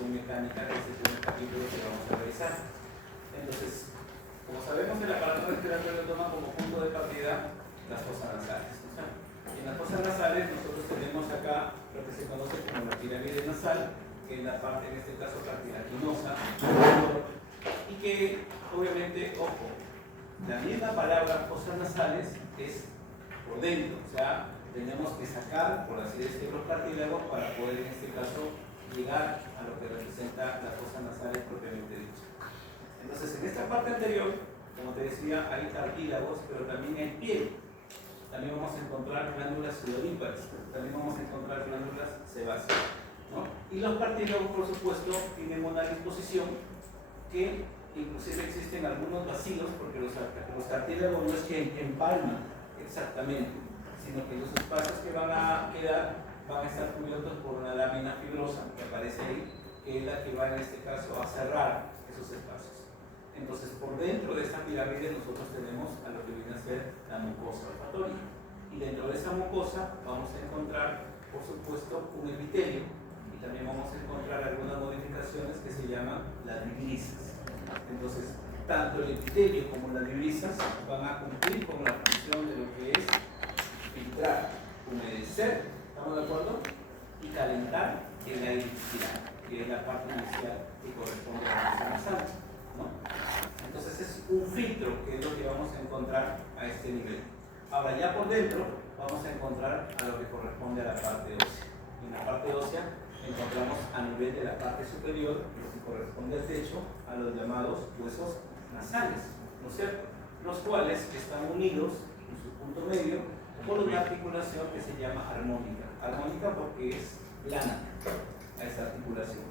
respiración mecánica, que es el primer capítulo que vamos a revisar. Entonces, como sabemos, el aparato respiratorio toma como punto de partida las fosas nasales. O sea, en las fosas nasales nosotros tenemos acá lo que se conoce como la pirámide nasal, que es la parte, en este caso, cartilaginosa, y que, obviamente, ojo, la misma palabra fosas nasales es por dentro, o sea, tenemos que sacar, por así decirlo, los cartílagos para poder, en este caso, llegar a lo que representa las fosas nasales propiamente dicha. Entonces, en esta parte anterior, como te decía, hay cartílagos, pero también hay piel. También vamos a encontrar glándulas sudoríparas, también vamos a encontrar glándulas sebáceas, ¿no? Y los cartílagos, por supuesto, tienen una disposición que inclusive existen algunos vacíos, porque los cartílagos no es que empalman exactamente, sino que los espacios que van a quedar van a estar cubiertos por una lámina fibrosa que aparece ahí, que es la que va en este caso a cerrar esos espacios. Entonces, por dentro de esta pirámide nosotros tenemos a lo que viene a ser la mucosa olfatoria. Y dentro de esa mucosa vamos a encontrar, por supuesto, un epitelio, y también vamos a encontrar algunas modificaciones que se llaman las vibrisas. Entonces, tanto el epitelio como las vibrisas van a cumplir con la función de lo que es filtrar, humedecer, ¿estamos de acuerdo? Y calentar el aire inspirado, que es la parte inicial que corresponde a la fosa nasal, ¿no? Entonces es un filtro que es lo que vamos a encontrar a este nivel. Ahora ya por dentro vamos a encontrar a lo que corresponde a la parte ósea. En la parte ósea encontramos a nivel de la parte superior, lo que corresponde al techo, a los llamados huesos nasales, ¿no es cierto? Los cuales están unidos en su punto medio por una articulación que se llama armónica. Armónica porque es plana a esa articulación.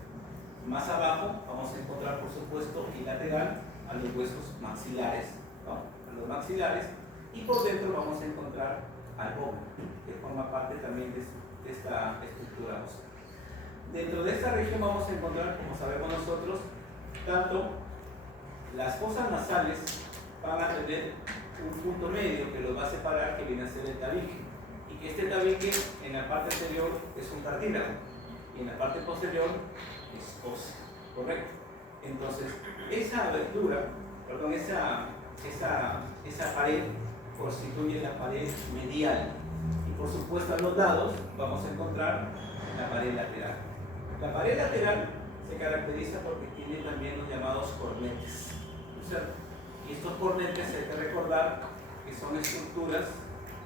Más abajo vamos a encontrar, por supuesto, y lateral a los huesos maxilares, ¿no? A los maxilares, y por dentro vamos a encontrar al bóveo, que forma parte también de esta estructura ósea. Dentro de esta región vamos a encontrar, como sabemos nosotros, tanto las fosas nasales van a tener un punto medio que los va a separar, que viene a ser el tabique, y que este tabique en la parte anterior es un cartílago y en la parte posterior es ósea, ¿correcto? Entonces, esa abertura, perdón, esa pared constituye la pared medial, y por supuesto a los lados vamos a encontrar la pared lateral. La pared lateral se caracteriza porque tiene también los llamados cornetes, ¿no es cierto? Y estos cornetes hay que recordar que son estructuras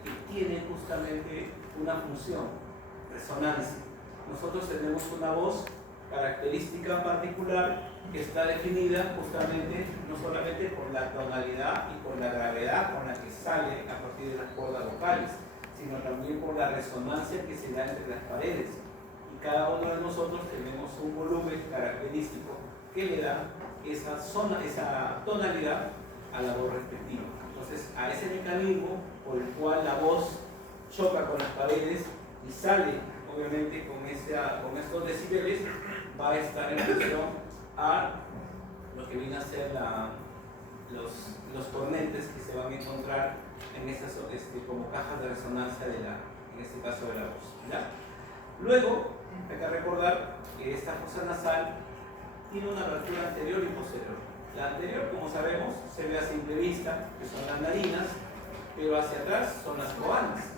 que tienen justamente una función, resonancia. Nosotros tenemos una voz característica particular que está definida justamente no solamente por la tonalidad y por la gravedad con la que sale a partir de las cuerdas vocales, sino también por la resonancia que se da entre las paredes. Y cada uno de nosotros tenemos un volumen característico que le da esa tonalidad a la voz respectiva. Entonces, a ese mecanismo por el cual la voz choca con las paredes y sale, obviamente, con estos decibeles, va a estar en función a lo que viene a ser los cornetes que se van a encontrar en estas como cajas de resonancia en este caso de la voz, ¿ya? Luego, hay que recordar que esta fosa nasal tiene una abertura anterior y posterior. La anterior, como sabemos, se ve a simple vista, que son las narinas, pero hacia atrás son las coanas,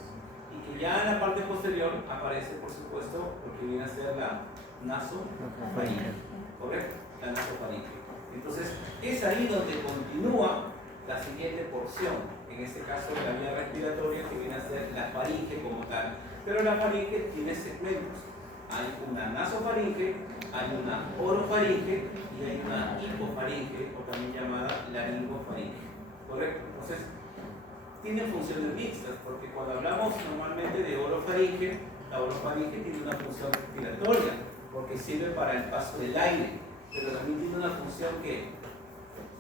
y que ya en la parte posterior aparece, por supuesto, lo que viene a ser la nasofaringe, ¿correcto? La nasofaringe. Entonces, es ahí donde continúa la siguiente porción, en este caso la vía respiratoria, que viene a ser la faringe como tal. Pero la faringe tiene segmentos. Hay una nasofaringe, hay una orofaringe y hay una hipofaringe, o también llamada laringofaringe, ¿correcto? Entonces, tienen funciones mixtas, porque cuando hablamos normalmente de orofaringe, la orofaringe tiene una función respiratoria, porque sirve para el paso del aire, pero también tiene una función que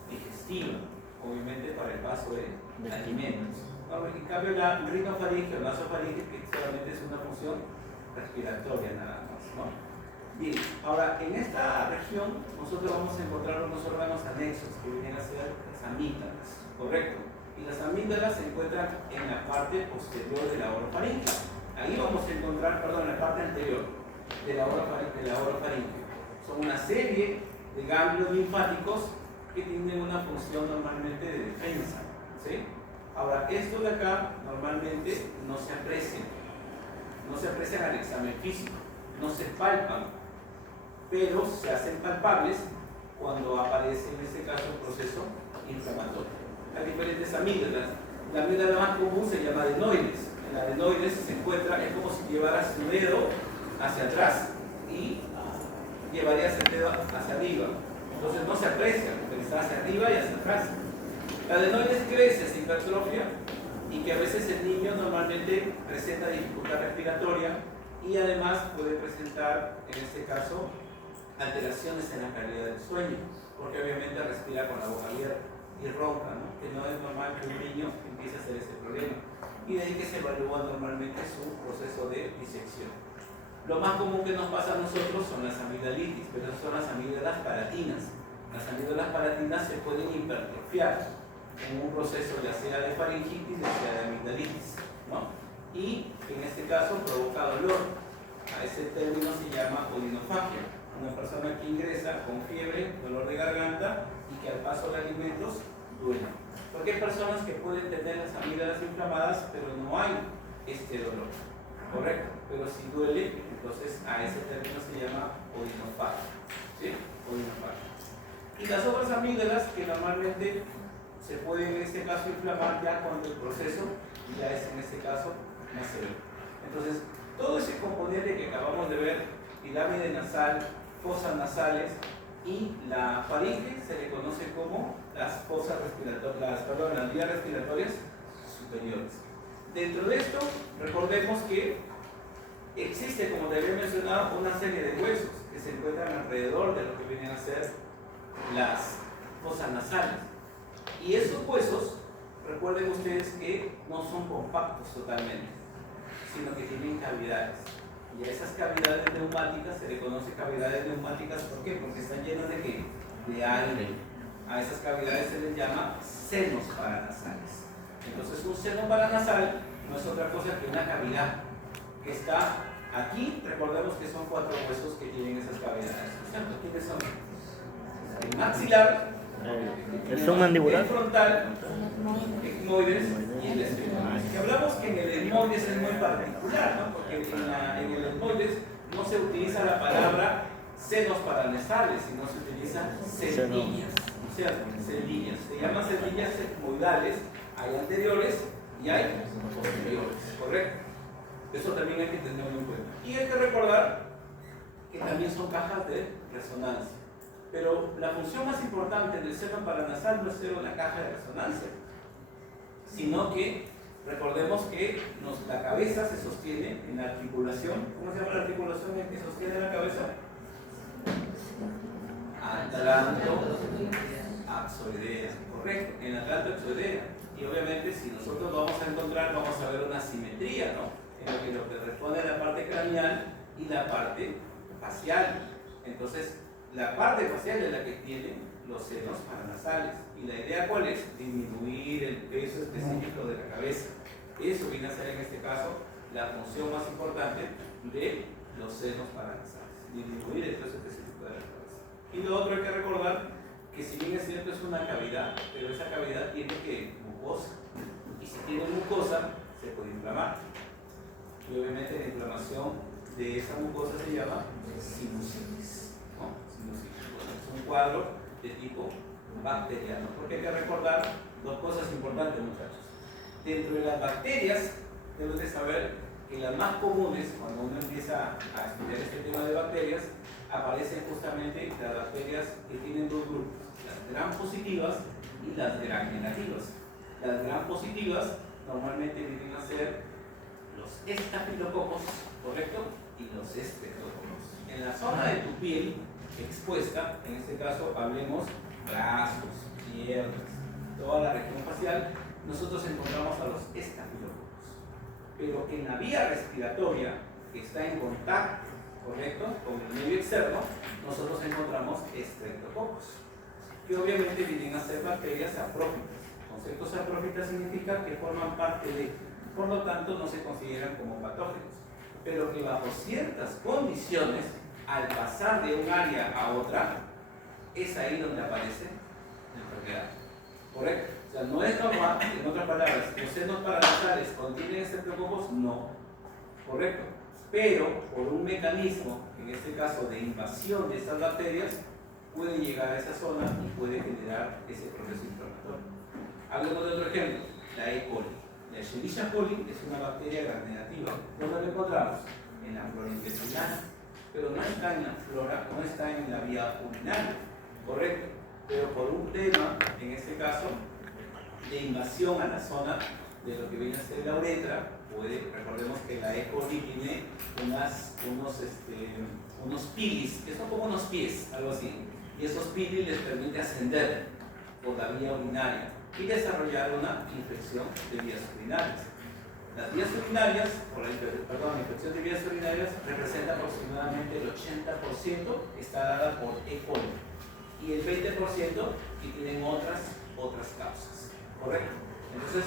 digestiva, obviamente para el paso de alimentos. En cambio, la rinofaringe o nasofaringe, que solamente es una función respiratoria nada más, ¿no? Bien, ahora en esta región nosotros vamos a encontrar unos órganos anexos que vienen a ser las amígdalas, ¿correcto? Y las amígdalas se encuentran en la parte posterior de la orofaringe. Ahí vamos a encontrar, perdón, en la parte anterior de la orofaringe. Son unas serie de ganglios linfáticos que tienen una función normalmente de defensa, ¿sí? Ahora, estos de acá normalmente no se aprecian al examen físico, no se palpan, pero se hacen palpables cuando aparece en este caso el proceso inflamatorio. Hay diferentes amígdalas. La amígdala más común se llama adenoides. En la adenoides se encuentra, es como si llevaras tu dedo hacia atrás y llevarías el dedo hacia arriba. Entonces no se aprecia, porque está hacia arriba y hacia atrás. La adenoides crece, se hipertrofia y que a veces el niño normalmente presenta dificultad respiratoria y además puede presentar, en este caso, alteraciones en la calidad del sueño, porque obviamente respira con la boca abierta y ronca, ¿no? Que no es normal que un niño empiece a hacer ese problema. Y de ahí que se evalúa normalmente su proceso de disección. Lo más común que nos pasa a nosotros son las amigdalitis, pero son las amígdalas palatinas. Las amígdalas palatinas se pueden hipertrofiar en un proceso ya sea de faringitis, ya sea de amigdalitis, ¿no? Y en este caso provoca dolor. A ese término se llama odinofagia. Una persona que ingresa con fiebre, dolor de garganta y que al paso de alimentos duele. Porque hay personas que pueden tener las amígdalas inflamadas, pero no hay este dolor, ¿correcto? Pero si duele, entonces a ese término se llama odinofagia, ¿sí? Odinofagia. Y las otras amígdalas que normalmente se pueden en este caso inflamar ya cuando el proceso ya es en este caso más severo. Entonces, todo ese componente que acabamos de ver, pirámide nasal, fosas nasales y la faringe se le conoce como las fosas respiratorias, las vías respiratorias superiores. Dentro de esto, recordemos que existe, como te había mencionado, una serie de huesos que se encuentran alrededor de lo que vienen a ser las fosas nasales. Y esos huesos, recuerden ustedes que no son compactos totalmente, sino que tienen cavidades. Y a esas cavidades neumáticas se le conoce cavidades neumáticas, ¿por qué? Porque están llenas de ¿qué? De aire. A esas cavidades se les llama senos paranasales. Entonces un seno paranasal no es otra cosa que una cavidad que está aquí. Recordemos que son 4 huesos que tienen esas cavidades, ¿cierto? ¿Quiénes son? El maxilar, el mandibular, el frontal, el etmoides y el esfenoides. Si hablamos que en el etmoides es muy particular, ¿no? Porque en el etmoides no se utiliza la palabra senos paranasales, sino se utiliza celdillas, ¿cierto? Celdillas. Se llaman celdillas etmoidales, hay anteriores y hay posteriores, ¿correcto? Eso también hay que tenerlo en cuenta. Y hay que recordar que también son cajas de resonancia. Pero la función más importante del seno paranasal no es ser una caja de resonancia, sino que recordemos que la cabeza se sostiene en la articulación. ¿Cómo se llama la articulación en que sostiene la cabeza? Atlantoaxoidea, correcto, en atlantoaxoidea. Y obviamente si nosotros vamos a encontrar, vamos a ver una simetría, ¿no? En lo que responde a la parte craneal y la parte facial. Entonces, la parte facial es la que tienen los senos paranasales. ¿Y la idea cuál es? Disminuir el peso específico de la cabeza. Eso viene a ser en este caso la función más importante de los senos paranasales. Disminuir el peso específico de la cabeza. Y lo otro hay que recordar que si bien es cierto es una cavidad, pero esa cavidad tiene que mucosa. Y si tiene mucosa, se puede inflamar. Y obviamente la inflamación de esa mucosa se llama sinusitis, ¿no? Sinusitis. Bueno, es un cuadro de tipo bacteriano, porque hay que recordar 2 cosas importantes, muchachos. Dentro de las bacterias, debes de saber que las más comunes, cuando uno empieza a estudiar este tema de bacterias, aparecen justamente las bacterias que tienen 2 grupos, las gram positivas y las gram negativas. Las gram positivas normalmente vienen a ser los estafilococos, ¿correcto? Y los estreptococos. En la zona de tu piel expuesta, en este caso hablemos brazos, piernas, toda la región facial, nosotros encontramos a los estafilococos. Pero en la vía respiratoria, que está en contacto, ¿correcto?, con el medio externo, nosotros encontramos estreptococos, que obviamente vienen a ser bacterias saprófitas. Conceptos saprófitas significa que forman parte de, por lo tanto no se consideran como patógenos, pero que bajo ciertas condiciones al pasar de un área a otra, es ahí donde aparece la enfermedad. ¿Correcto? O sea, no es normal, en otras palabras, los senos paranasales contienen estreptococos, no. ¿Correcto? Pero por un mecanismo, en este caso de invasión de estas bacterias, puede llegar a esa zona y puede generar ese proceso inflamatorio. Hablemos de otro ejemplo, la E. coli. La Escherichia coli es una bacteria gram-negativa. ¿Dónde la encontramos? En la flora intestinal. Pero no está en la flora, no está en la vía urinaria. ¿Correcto? Pero por un tema, en este caso, de invasión a la zona de lo que viene a ser la uretra, recordemos que la E. coli tiene unos pilis, que son como unos pies, algo así, y esos pilis les permite ascender por la vía urinaria y desarrollar una infección de vías urinarias. Las vías urinarias, la infección de vías urinarias representa aproximadamente el 80% está dada por E. coli y el 20% que tienen otras causas, ¿correcto? Entonces,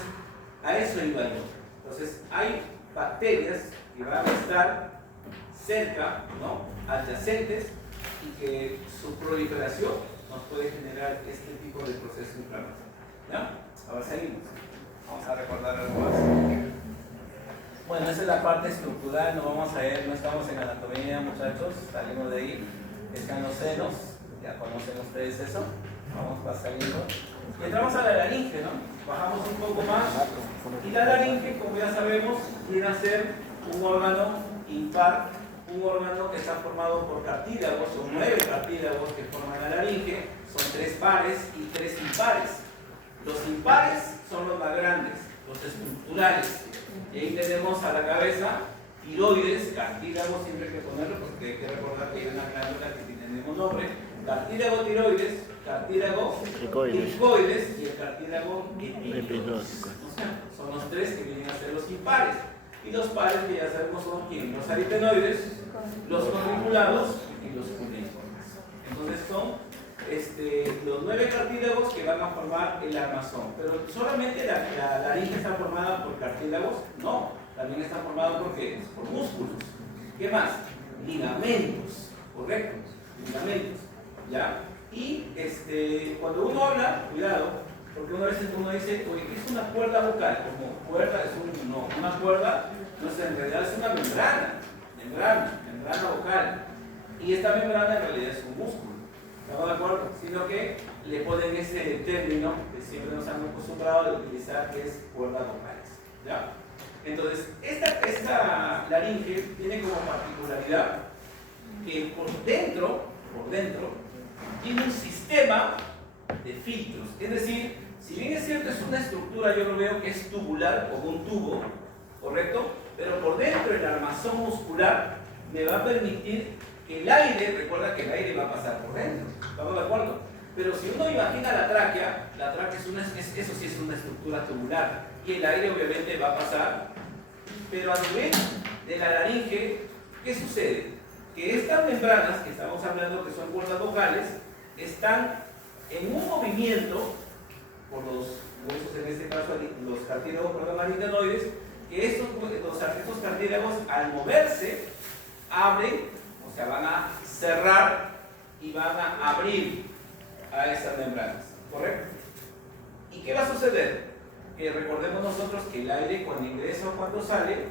a eso iba yo. Entonces, hay bacterias que van a estar cerca, ¿no?, adyacentes, y que su proliferación nos puede generar este tipo de proceso inflamatorio. ¿Ya? Ahora seguimos. Vamos a recordar algo más. Bueno, esa es la parte estructural, no vamos a ir, no estamos en anatomía, muchachos, salimos de ahí. Están los senos, ya conocen ustedes eso. Vamos saliendo. Y entramos a la laringe, ¿no? Bajamos un poco más. Y la laringe, como ya sabemos, viene a ser un órgano impar, un órgano que está formado por cartílagos, son 9 cartílagos que forman la laringe, son 3 pares y 3 impares. Los impares son los más grandes, los estructurales. Y ahí tenemos a la cabeza tiroides, cartílago, siempre hay que ponerlo porque hay que recordar que hay una glándula que tiene el mismo nombre. Cartílago tiroides, cartílago cricoides y el cartílago epidótico. O sea, son los 3 que vienen a ser los impares. Y los pares que ya sabemos son ¿quién? Los aritenoides, los condriculados y los cuneiformes. Entonces son los 9 cartílagos que van a formar el armazón. Pero solamente la laringe está formada por cartílagos, no, también está formada por ¿qué? Por músculos. ¿Qué más? Ligamentos, ¿correcto? Ligamentos, ¿ya? Y cuando uno habla, cuidado, porque una vez uno dice, oye, ¿qué es una cuerda vocal? Como cuerda es una cuerda, no sé, en realidad es una membrana vocal. Y esta membrana en realidad es un músculo. ¿Estamos de acuerdo? Sino que le ponen ese término que siempre nos han acostumbrado a utilizar, que es cuerdas vocales. ¿Ya? Entonces, esta laringe tiene como particularidad que por dentro, tiene un sistema de filtros. Es decir, si bien es cierto, es una estructura, yo lo veo que es tubular, como un tubo, ¿correcto? Pero por dentro el armazón muscular me va a permitir que el aire, recuerda que el aire va a pasar por dentro, ¿estamos de acuerdo? Pero si uno imagina la tráquea eso sí es una estructura tubular, y el aire obviamente va a pasar, pero a nivel de la laringe, ¿qué sucede? Que estas membranas que estamos hablando, que son cuerdas vocales, están en un movimiento por los huesos, en este caso los cartílagos aritenoides, que estos cartílagos al moverse abren, o sea, van a cerrar y van a abrir a esas membranas, ¿correcto? ¿Y qué va a suceder? Que recordemos nosotros que el aire cuando ingresa o cuando sale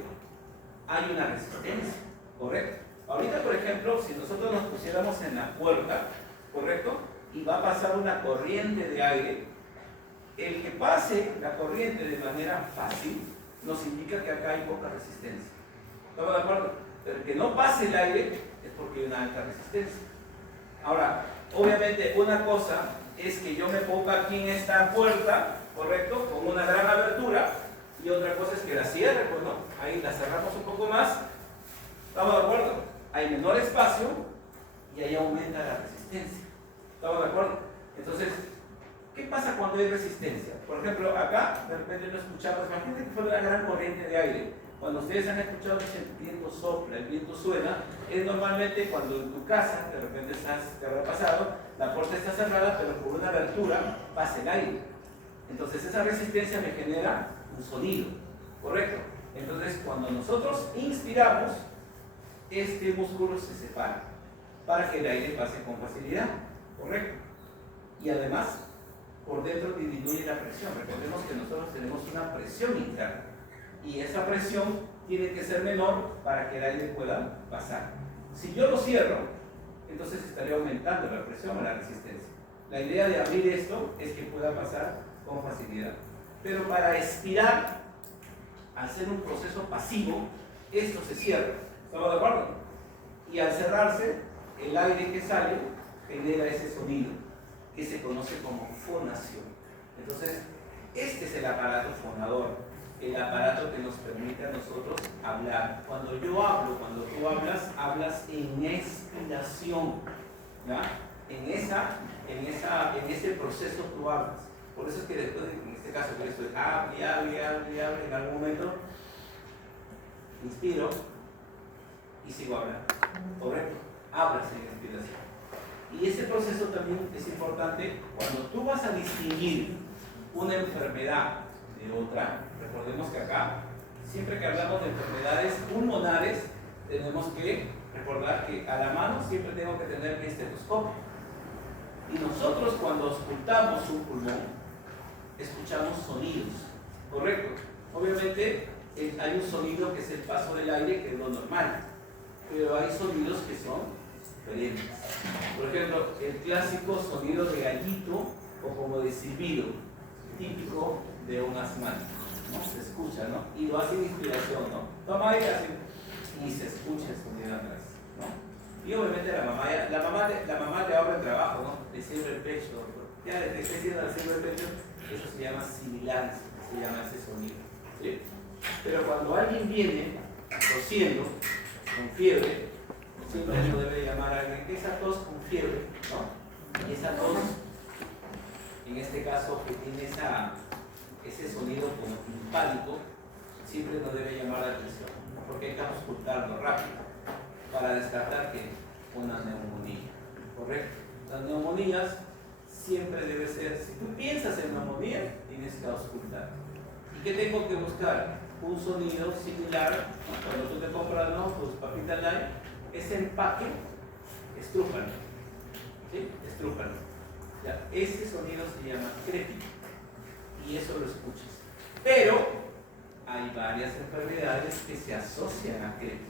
hay una resistencia, ¿correcto? Ahorita, por ejemplo, si nosotros nos pusiéramos en la puerta, ¿correcto? Y va a pasar una corriente de aire, el que pase la corriente de manera fácil nos indica que acá hay poca resistencia. ¿Estamos de acuerdo? Pero el que no pase el aire es porque hay una alta resistencia. Ahora, obviamente una cosa es que yo me ponga aquí en esta puerta, ¿correcto? Con una gran abertura, y otra cosa es que la cierre, pues no, ahí la cerramos un poco más. ¿Estamos de acuerdo? Hay menor espacio y ahí aumenta la resistencia. ¿Estamos de acuerdo? Entonces, ¿qué pasa cuando hay resistencia? Por ejemplo, acá de repente no escuchamos, imagínate que fue una gran corriente de aire. Cuando ustedes han escuchado que el viento sopla, el viento suena, es normalmente cuando en tu casa, de repente te habrá pasado, la puerta está cerrada, pero por una abertura pasa el aire. Entonces esa resistencia me genera un sonido, ¿correcto? Entonces cuando nosotros inspiramos, este músculo se separa. para que el aire pase con facilidad, ¿correcto? Y además, por dentro disminuye la presión. Recordemos que nosotros tenemos una presión interna y esa presión tiene que ser menor para que el aire pueda pasar. Si yo lo cierro, entonces estaría aumentando la presión o la resistencia. La idea de abrir esto es que pueda pasar con facilidad. Pero para expirar, al ser un proceso pasivo, esto se cierra. ¿Estamos de acuerdo? Y al cerrarse, el aire que sale genera ese sonido que se conoce como fonación. Entonces, este es el aparato fonador, el aparato que nos permite a nosotros hablar. Cuando yo hablo, cuando tú hablas, hablas en expiración, ¿ya? En ese proceso tú hablas. Por eso es que después, en este caso, que estoy hable, en algún momento inspiro y sigo hablando. ¿Correcto? Hablas en expiración. Y ese proceso también es importante cuando tú vas a distinguir una enfermedad de otra. Recordemos que acá, siempre que hablamos de enfermedades pulmonares, tenemos que recordar que a la mano siempre tengo que tener mi estetoscopio. Y nosotros cuando auscultamos un pulmón, escuchamos sonidos, ¿correcto? Obviamente hay un sonido que es el paso del aire, que es lo normal, pero hay sonidos que son diferentes. Por ejemplo, el clásico sonido de gallito o como de silbido, típico de un asmático, ¿no? Se escucha, ¿no? Y lo hace en inspiración, ¿no? Toma aire así, y se escucha el sonido atrás, ¿no? Y obviamente la mamá le abre el trabajo, ¿no? Le sirve el pecho, ya le estoy diciendo le sirve el pecho, eso se llama sibilancia, se llama ese sonido, ¿sí? Pero cuando alguien viene tosiendo, con fiebre, siempre uno debe llamar a alguien que esa tos con fiebre, ¿no? Y esa tos, en este caso, que tiene ese sonido como timpánico, siempre nos debe llamar la atención, porque hay que auscultarlo rápido para descartar que una neumonía, ¿correcto? Las neumonías siempre debe ser, si tú piensas en neumonía, tienes que auscultar. ¿Y qué tengo que buscar? Un sonido similar, ¿no? Cuando tú te compras, ¿no?, tus papitas light, ese empaque, estrújalo, ¿sí? Estrújalo. Ya, ese sonido se llama crépito y eso lo escuchas. Pero hay varias enfermedades que se asocian a crépitos.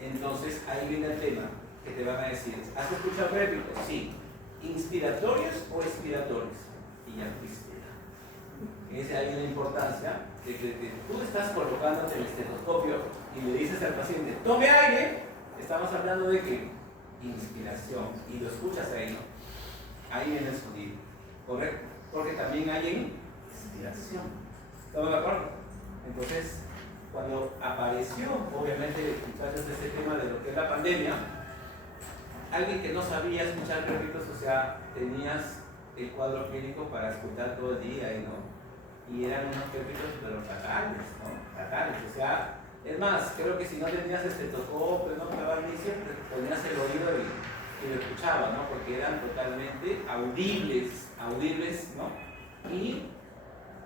Entonces ahí viene el tema que te van a decir, ¿has escuchado crépitos? Sí. ¿Inspiratorios o expiratorios? Y ya fuiste. Esa hay una importancia de que tú estás colocándote el estetoscopio y le dices al paciente, tome aire, estamos hablando de que inspiración, y lo escuchas ahí, ¿no? Ahí viene el sonido, ¿correcto? Porque también hay en expiración. ¿Estamos de acuerdo? Entonces, cuando apareció, obviamente, muchachos, este tema de lo que es la pandemia, alguien que no sabía escuchar crépitos, o sea, tenías el cuadro clínico para escuchar todo el día y no. Y eran unos crépitos pero fatales, ¿no? Fatales, o sea, es más, creo que si no tenías estetoscopio, no clavaba inicio, ponías el oído y lo escuchaba, ¿no? Porque eran totalmente audibles, ¿no? Y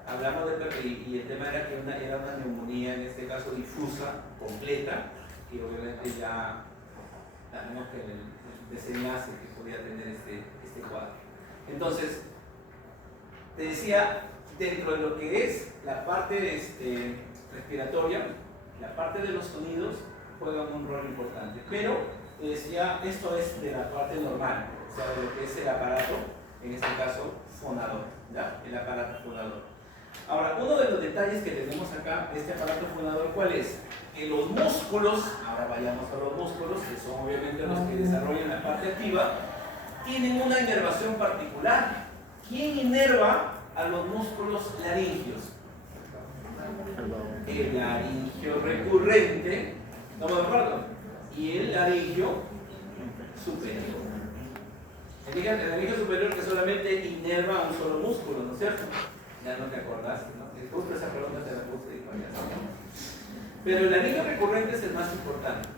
hablamos de y el tema era que era una neumonía, en este caso difusa, completa, y obviamente ya sabemos que el desenlace que podía tener este cuadro. Entonces, te decía, dentro de lo que es la parte respiratoria, la parte de los sonidos juegan un rol importante. Pero, te decía, esto es de la parte normal, o sea, de lo que es el aparato, en este caso, fonador, ¿ya? El aparato fonador. Ahora, uno de los detalles que tenemos acá de este aparato fonador, ¿cuál es? Que los músculos, ahora vayamos a los músculos, que son obviamente los que desarrollan la parte activa, tienen una inervación particular. ¿Quién inerva a los músculos laringios? El laringio recurrente, ¿estamos de acuerdo? Y el laringio superior. El laringio superior que solamente inerva a un solo músculo, ¿no es cierto? Ya no te acordaste, ¿no? Justo esa pregunta te la puse y no, ya sabes. Pero el laringio recurrente es el más importante.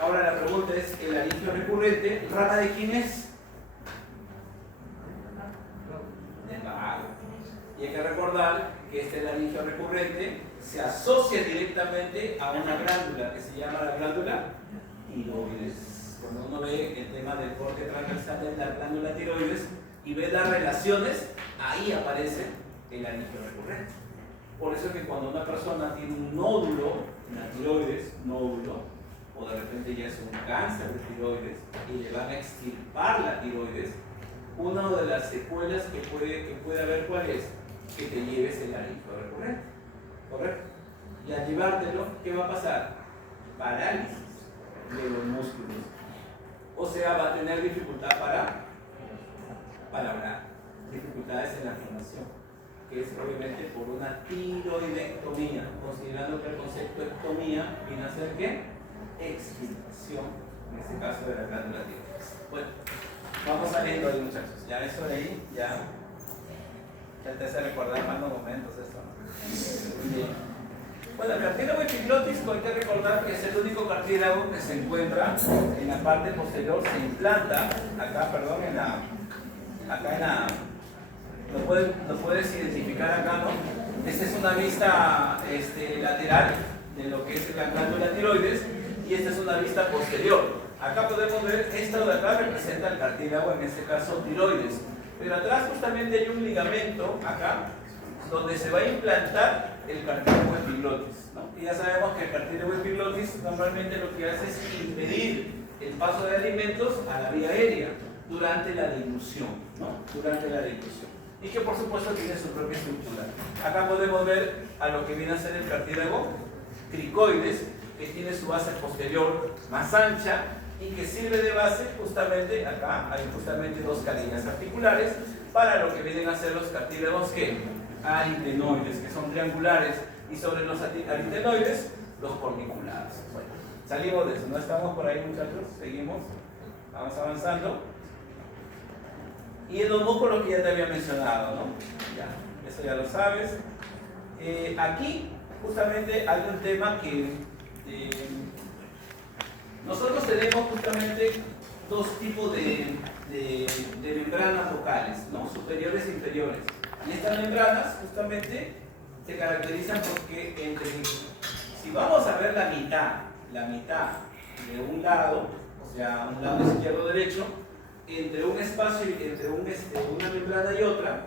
Ahora la pregunta es, ¿el laringio recurrente, rata de quién es? Del vago. Y hay que recordar que este laringio recurrente se asocia directamente a una glándula que se llama la glándula tiroides. cuando uno ve el tema del corte transversal de la glándula tiroides y ve las relaciones, ahí aparece el anillo recurrente. Por eso es que cuando una persona tiene un nódulo en la tiroides, o de repente ya es un cáncer de tiroides y le van a extirpar la tiroides, una de las secuelas que puede haber, ¿cuál es? Que te lleves el anillo recurrente, ¿correcto? Y al llevártelo, ¿qué va a pasar? Parálisis de los músculos. O sea, va a tener dificultad para hablar, dificultades en la afirmación, que es obviamente por una tiroidectomía, considerando que el concepto de ectomía viene a ser ¿qué? Extirpación, en este caso de la glándula tiroides. Bueno, vamos saliendo ahí, muchachos. Ya eso de ahí, ya te hace recordar más los momentos esto, ¿no? Muy bien. Bueno, el cartílago epiglotis, hay que recordar que es el único cartílago que se encuentra en la parte posterior, se implanta acá, perdón, lo puedes identificar acá, ¿no? Esta es una vista lateral de lo que es la glándula tiroides y esta es una vista posterior. Acá podemos ver, esto de acá representa el cartílago, en este caso tiroides, pero atrás justamente hay un ligamento acá donde se va a implantar el cartílago epiglotis, ¿no? Y ya sabemos que el cartílago epiglotis normalmente lo que hace es impedir el paso de alimentos a la vía aérea durante la dilución, ¿no? Durante la dilución. Y que por supuesto tiene su propia estructura. Acá podemos ver a lo que viene a ser el cartílago cricoides, que tiene su base posterior más ancha y que sirve de base justamente, acá hay justamente dos cadenas articulares para lo que vienen a ser los cartílagos que aritenoides, que son triangulares, y sobre los aritenoides, los corniculados. Bueno, salimos de eso, no estamos por ahí, muchachos, seguimos, vamos avanzando. Y en los músculos que ya te había mencionado, ¿no? Ya, eso ya lo sabes. Aquí, justamente, hay un tema que nosotros tenemos justamente dos tipos de membranas vocales, ¿no? Superiores e inferiores. Y estas membranas justamente se caracterizan porque si vamos a ver la mitad de un lado, o sea, un lado izquierdo o derecho, entre un espacio, entre una membrana y otra,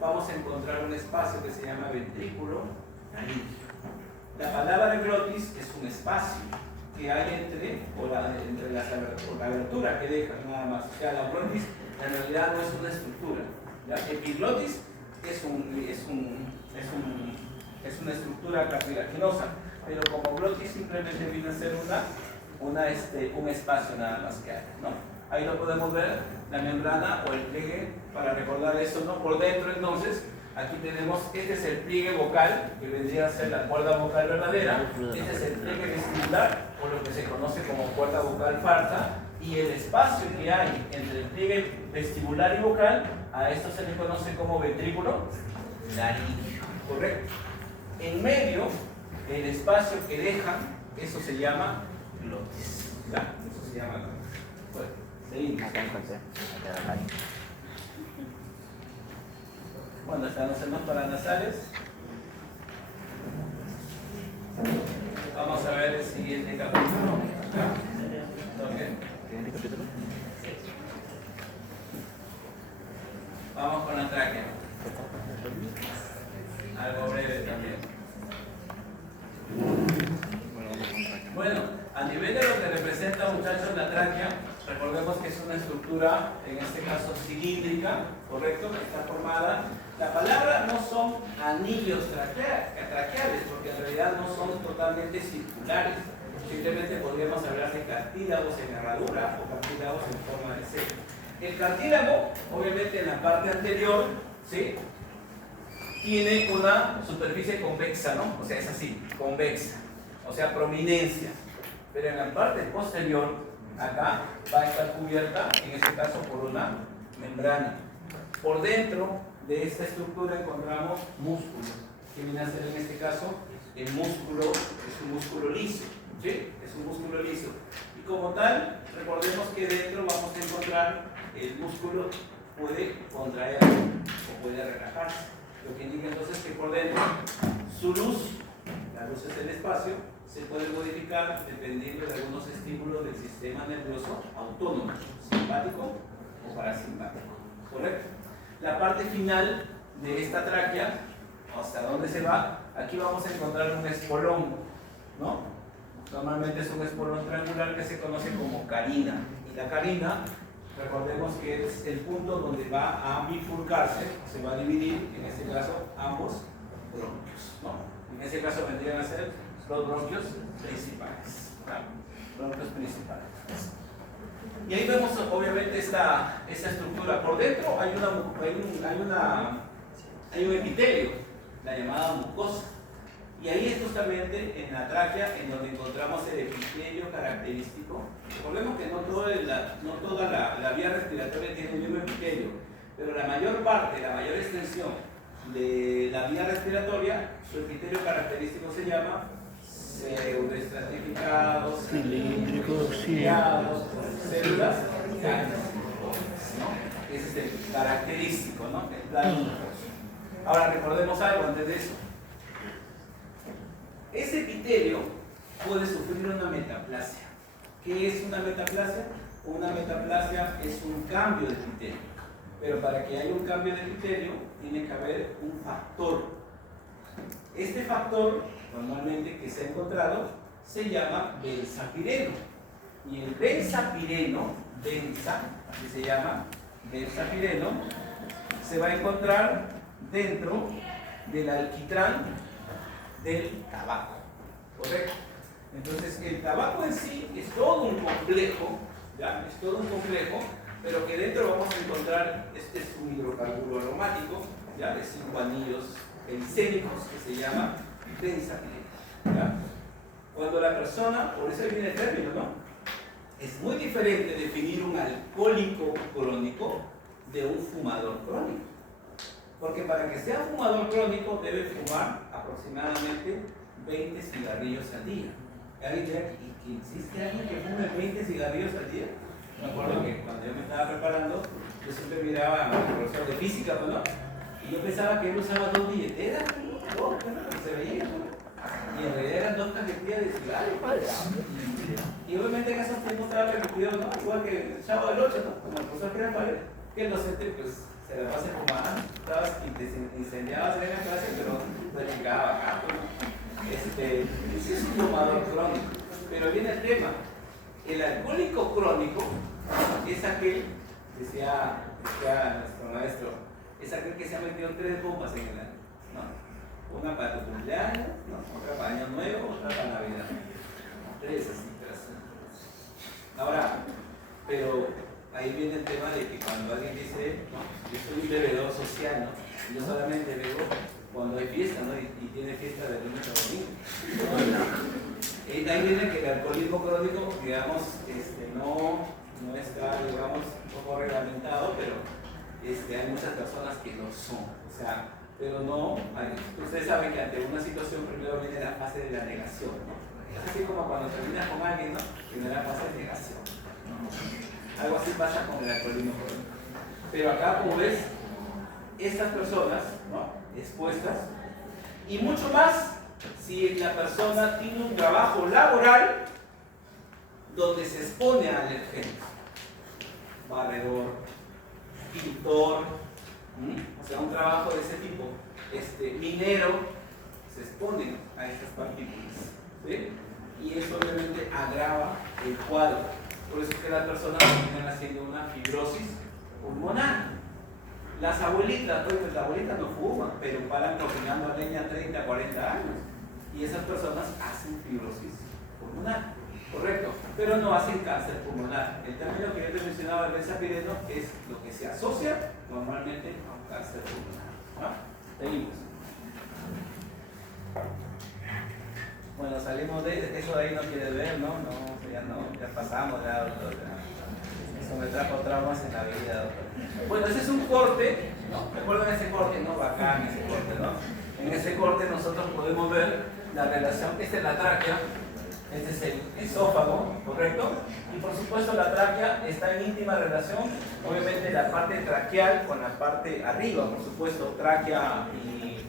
vamos a encontrar un espacio que se llama ventrículo anillo. La palabra glotis es un espacio que hay entre la abertura que deja nada más. O sea, la glotis en realidad no es una estructura. La epiglotis es una estructura cartilaginosa, pero como glotis simplemente viene a ser un espacio nada más que hay, ¿no? Ahí lo podemos ver, la membrana o el pliegue, para recordar eso, ¿no? Por dentro entonces, aquí tenemos, este es el pliegue vocal, que vendría a ser la cuerda vocal verdadera, este es el pliegue vestibular, o lo que se conoce como cuerda vocal falsa, y el espacio que hay entre el pliegue vestibular y vocal, a esto se le conoce como ventrículo laríngeo, ¿correcto? En medio, el espacio que deja, eso se llama glotis, ¿ya? Eso se llama glotis. Bueno, seguimos. Bueno, están los senos paranasales. Vamos a ver el siguiente capítulo. ¿Siguiente capítulo? Vamos con la tráquea. Algo breve también. Bueno, a nivel de lo que representa, muchachos, la tráquea, recordemos que es una estructura, en este caso cilíndrica, ¿correcto? Que está formada. La palabra no son anillos traqueales, porque en realidad no son totalmente circulares. Simplemente podríamos hablar de cartílagos en herradura o cartílagos en forma de C. El cartílago, obviamente en la parte anterior, ¿sí?, tiene una superficie convexa, ¿no? O sea, es así, convexa, o sea, prominencia. Pero en la parte posterior, acá, va a estar cubierta, en este caso, por una membrana. Por dentro de esta estructura encontramos músculo, que viene a ser en este caso el músculo, es un músculo liso, ¿sí? Es un músculo liso. Y como tal, recordemos que dentro vamos a encontrar el músculo puede contraer o puede relajarse. Lo que indica entonces que por dentro su luz, la luz es el espacio, se puede modificar dependiendo de algunos estímulos del sistema nervioso autónomo, simpático o parasimpático, ¿correcto? La parte final de esta tráquea, ¿hasta dónde se va? Aquí vamos a encontrar un espolón, ¿no? Normalmente es un espolón triangular que se conoce como carina. Y la carina, recordemos que es el punto donde va a bifurcarse, se va a dividir, en este caso, ambos bronquios, ¿no? En este caso vendrían a ser los bronquios principales, ¿no? Bronquios principales. Y ahí vemos obviamente esta estructura. Por dentro hay un epitelio, la llamada mucosa. Y ahí es justamente en la tráquea en donde encontramos el epitelio característico. Recordemos que no toda la vía respiratoria tiene el mismo epitelio, pero la mayor parte, la mayor extensión de la vía respiratoria, su epitelio característico se llama pseudoestratificados, cilíndricos, ciliados, células cálidas, ¿no? Ese es el característico, ¿no? El plano. Ahora recordemos algo antes de eso. Ese epitelio puede sufrir una metaplasia. ¿Qué es una metaplasia? Una metaplasia es un cambio de epitelio. Pero para que haya un cambio de epitelio, tiene que haber un factor. Este factor, normalmente que se ha encontrado, se llama benzapireno. Y el benzapireno, así se llama, benzapireno, se va a encontrar dentro del alquitrán del tabaco, ¿correcto? Entonces, el tabaco en sí es todo un complejo, ¿ya? Es todo un complejo, pero que dentro vamos a encontrar, este es un hidrocarburo aromático, ¿ya? De 5 anillos bencénicos que se llama benzapireno, ¿ya? Cuando la persona, por eso viene el término, ¿no? Es muy diferente definir un alcohólico crónico de un fumador crónico. Porque para que sea fumador crónico debe fumar aproximadamente 20 cigarrillos al día. ¿Alguien dirá que existe alguien que fume 20 cigarrillos al día? Me acuerdo que cuando yo me estaba preparando, yo siempre miraba a mi profesor de física, ¿no? Y yo pensaba que él usaba 2 billeteras, ¿no? Que se veía, ¿no? Y en realidad eran 2 cajetillas de cigarros. Y obviamente en esos tiempos estaba permitido, ¿no? Igual que el Chavo del 8, ¿no? Como el profesor que era padre, que el docente, pues, se la pasa fumando, y te incendiabas en la clase, pero practicaba acá, ¿no? Ese es un fumador crónico. Pero viene el tema. El alcohólico crónico es aquel, decía nuestro maestro, es aquel que se ha metido 3 bombas en el año, ¿no? Una para tu cumpleaños, ¿no? Otra para Año Nuevo, otra para Navidad. 3 así, 3. Ahora, pero ahí viene el tema de que cuando alguien dice, no, yo soy un bebedor social, ¿no? Yo solamente bebo cuando hay fiesta, ¿no? Y tiene fiesta de lunes a domingo. Y ahí viene que el alcoholismo crónico, digamos, no está, digamos, un poco reglamentado, pero hay muchas personas que lo son. O sea, pero no, ustedes saben que ante una situación primero viene la fase de la negación, ¿no? Es así como cuando terminas con alguien, ¿no? Viene la fase de negación, ¿no? Algo así pasa con el alcoholismo crónico. Pero acá, como ves, estas personas, ¿no? Expuestas, y mucho más si la persona tiene un trabajo laboral donde se expone a alergenos, barredor, pintor, o sea, un trabajo de ese tipo, minero, se expone a estas partículas, ¿sí? Y eso obviamente agrava el cuadro. Por eso es que las personas terminan haciendo una fibrosis pulmonar. Las abuelitas, pues las abuelitas no fuman, pero paran cocinando a leña 30, 40 años. Y esas personas hacen fibrosis pulmonar, correcto, pero no hacen cáncer pulmonar. El término que yo te mencionaba, el benzapireno, es lo que se asocia normalmente a un cáncer pulmonar, ¿no? Seguimos. Bueno, salimos de eso, de ahí no quieres ver, ¿no? Ya pasamos, eso me trajo traumas en la vida, doctor. Bueno, ese es un corte, ¿no? ¿Recuerdan ese corte? ¿No? Bacán ese corte, ¿no? En ese corte nosotros podemos ver la relación, esta es la tráquea, este es el esófago, ¿correcto? Y por supuesto la tráquea está en íntima relación, obviamente la parte traqueal con la parte arriba, por supuesto, tráquea y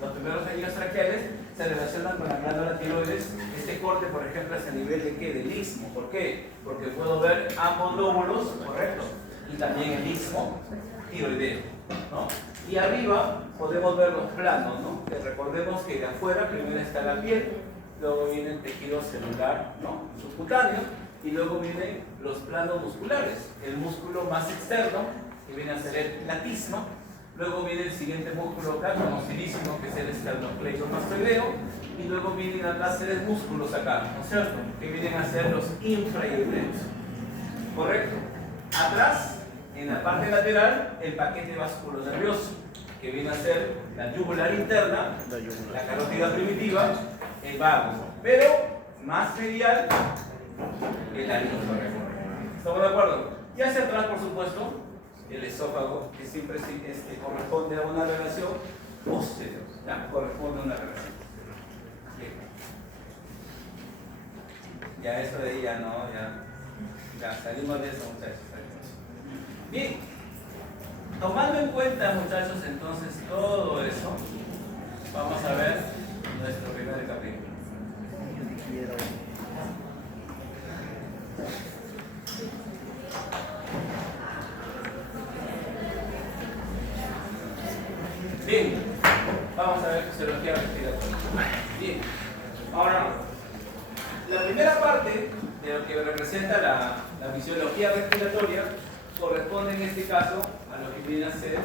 los primeros anillos traqueales se relacionan con la glándula tiroides. Este corte, por ejemplo, es a nivel de ¿qué? Del istmo. ¿Por qué? Porque puedo ver ambos lóbulos, correcto, y también el istmo tiroideo, ¿no? Y arriba podemos ver los planos, ¿no? Que recordemos que de afuera primero está la piel, luego viene el tejido celular, ¿no? Subcutáneo, y luego vienen los planos musculares. El músculo más externo, que viene a ser el platismo. Luego viene el siguiente músculo acá, conocidísimo, que es el esternocleidomastoideo, y luego vienen acá 3 músculos acá, ¿no es cierto? Que vienen a ser los infraíoideos. ¿Correcto? Atrás, en la parte lateral, el paquete vasculonervioso, que viene a ser la yugular interna, la carótida primitiva, el vago. Pero más medial, el aríofago. ¿Estamos de acuerdo? Y hacia atrás, por supuesto, el esófago, que siempre corresponde a una relación posterior. Ya, corresponde a una relación. Bien. Ya eso de ahí ya no, ya salimos de eso, muchachos. Bien, tomando en cuenta, muchachos, entonces todo eso, vamos a ver nuestro primer capítulo. Bien, vamos a ver fisiología respiratoria. Bien, ahora, la primera parte de lo que representa la fisiología respiratoria corresponde en este caso a lo que viene a ser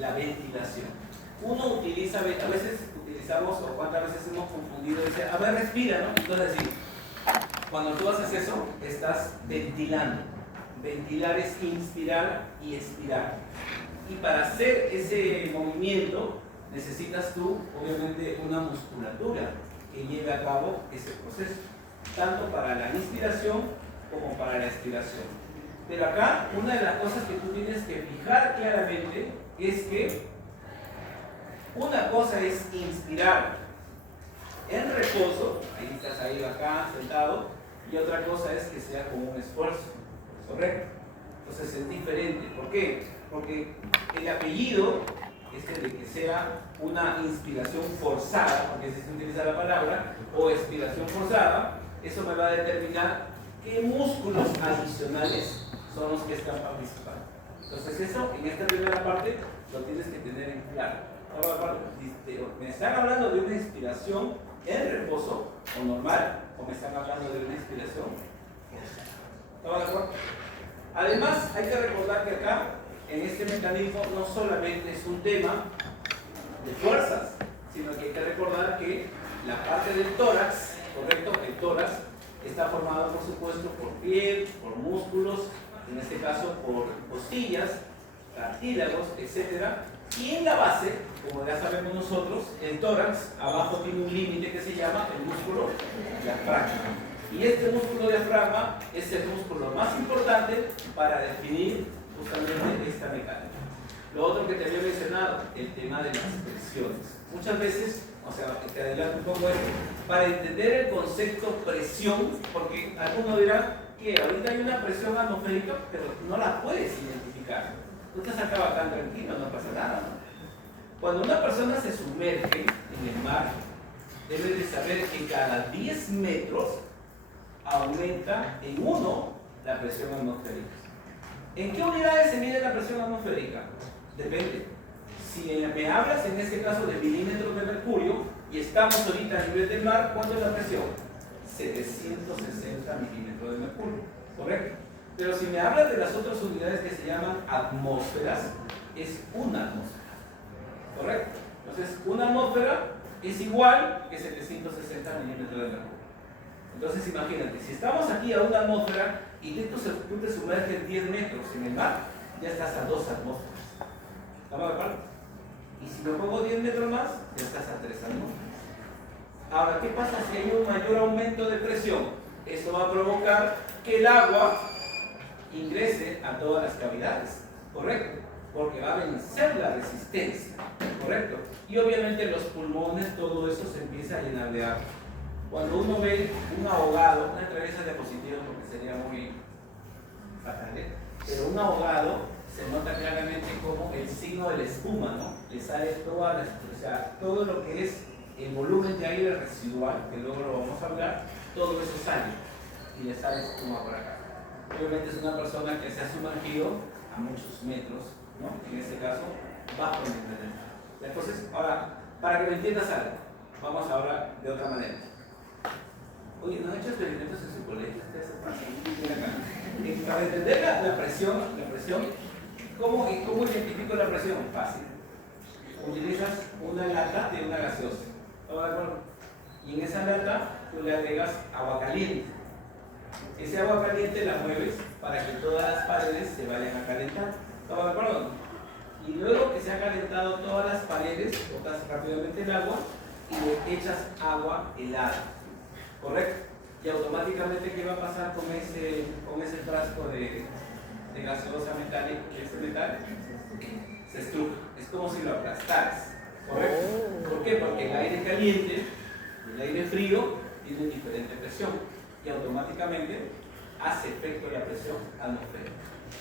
la ventilación. Uno utiliza, a veces utilizamos, o cuántas veces hemos confundido, dice, a ver, respira, ¿no? Entonces, sí, cuando tú haces eso, estás ventilando. Ventilar es inspirar y expirar. Y para hacer ese movimiento necesitas tú, obviamente, una musculatura que lleve a cabo ese proceso, tanto para la inspiración como para la expiración. Pero acá, una de las cosas que tú tienes que fijar claramente es que una cosa es inspirar en reposo, ahí estás ahí acá sentado, y otra cosa es que sea como un esfuerzo, ¿correcto? Entonces es diferente. ¿Por qué? Porque el apellido, de que sea una inspiración forzada, porque así se utiliza la palabra, o expiración forzada, eso me va a determinar qué músculos adicionales son los que están participando. Entonces eso, en esta primera parte, lo tienes que tener en claro. Ahora, ¿me están hablando de una inspiración en reposo o normal? ¿O me están hablando de una inspiración forzada? ¿Estamos de acuerdo? Además, hay que recordar que acá, en este mecanismo, no solamente es un tema de fuerzas, sino que hay que recordar que la parte del tórax, correcto, el tórax está formado, por supuesto, por piel, por músculos, en este caso por costillas, cartílagos, etc. Y en la base, como ya sabemos nosotros, el tórax abajo tiene un límite que se llama el músculo diafragma. Y este músculo diafragma es el músculo más importante para definir justamente esta mecánica. Lo otro que te había mencionado, el tema de las presiones. Muchas veces, te adelanto un poco esto, para entender el concepto presión, porque alguno dirá que ahorita hay una presión atmosférica, pero no la puedes identificar. Tú estás acá bacán tranquilo, no pasa nada, ¿no? Cuando una persona se sumerge en el mar, debe de saber que cada 10 metros aumenta en 1 la presión atmosférica. ¿En qué unidades se mide la presión atmosférica? Depende. Si me hablas en este caso de milímetros de mercurio y estamos ahorita a nivel del mar, ¿cuánto es la presión? 760 milímetros de mercurio, ¿correcto? Pero si me hablas de las otras unidades que se llaman atmósferas, es una atmósfera, ¿correcto? Entonces, una atmósfera es igual que 760 milímetros de mercurio. Entonces, imagínate, si estamos aquí a una atmósfera y tú te sumerges 10 metros en el mar, ya estás a 2 atmósferas. ¿Estamos de acuerdo? Y si me pongo 10 metros más, ya estás a 3 atmósferas. Ahora, ¿qué pasa si hay un mayor aumento de presión? Eso va a provocar que el agua ingrese a todas las cavidades, ¿correcto? Porque va a vencer la resistencia, ¿correcto? Y obviamente los pulmones, todo eso se empieza a llenar de agua. Cuando uno ve un ahogado, no entraré en esas diapositivas porque sería muy fatal, pero un ahogado se nota claramente como el signo de la espuma, ¿no? Le sale toda la, o sea, todo lo que es el volumen de aire residual, que luego lo vamos a hablar, todo eso sale y le sale espuma por acá. Obviamente es una persona que se ha sumergido a muchos metros, ¿no? En este caso, bajo el nivel del mar. Entonces, ahora, para que lo entiendas algo, vamos ahora de otra manera. Oye, ¿no han hecho experimentos en su colegio? ¿Ustedes se pasan? Para entender la presión, ¿cómo identifico la presión? Fácil. Utilizas una lata de una gaseosa. ¿Estamos de acuerdo? Y en esa lata tú le agregas agua caliente. Ese agua caliente la mueves para que todas las paredes se vayan a calentar. ¿Estamos de acuerdo? Y luego que se ha calentado todas las paredes, botas rápidamente el agua y le echas agua helada. ¿Correcto? Y automáticamente, ¿qué va a pasar con ese frasco de gaseosa metálica, este metal? Se estruja. Es como si lo aplastaras. ¿Correcto? ¿Por qué? Porque el aire caliente y el aire frío tienen diferente presión y automáticamente hace efecto la presión atmosférica.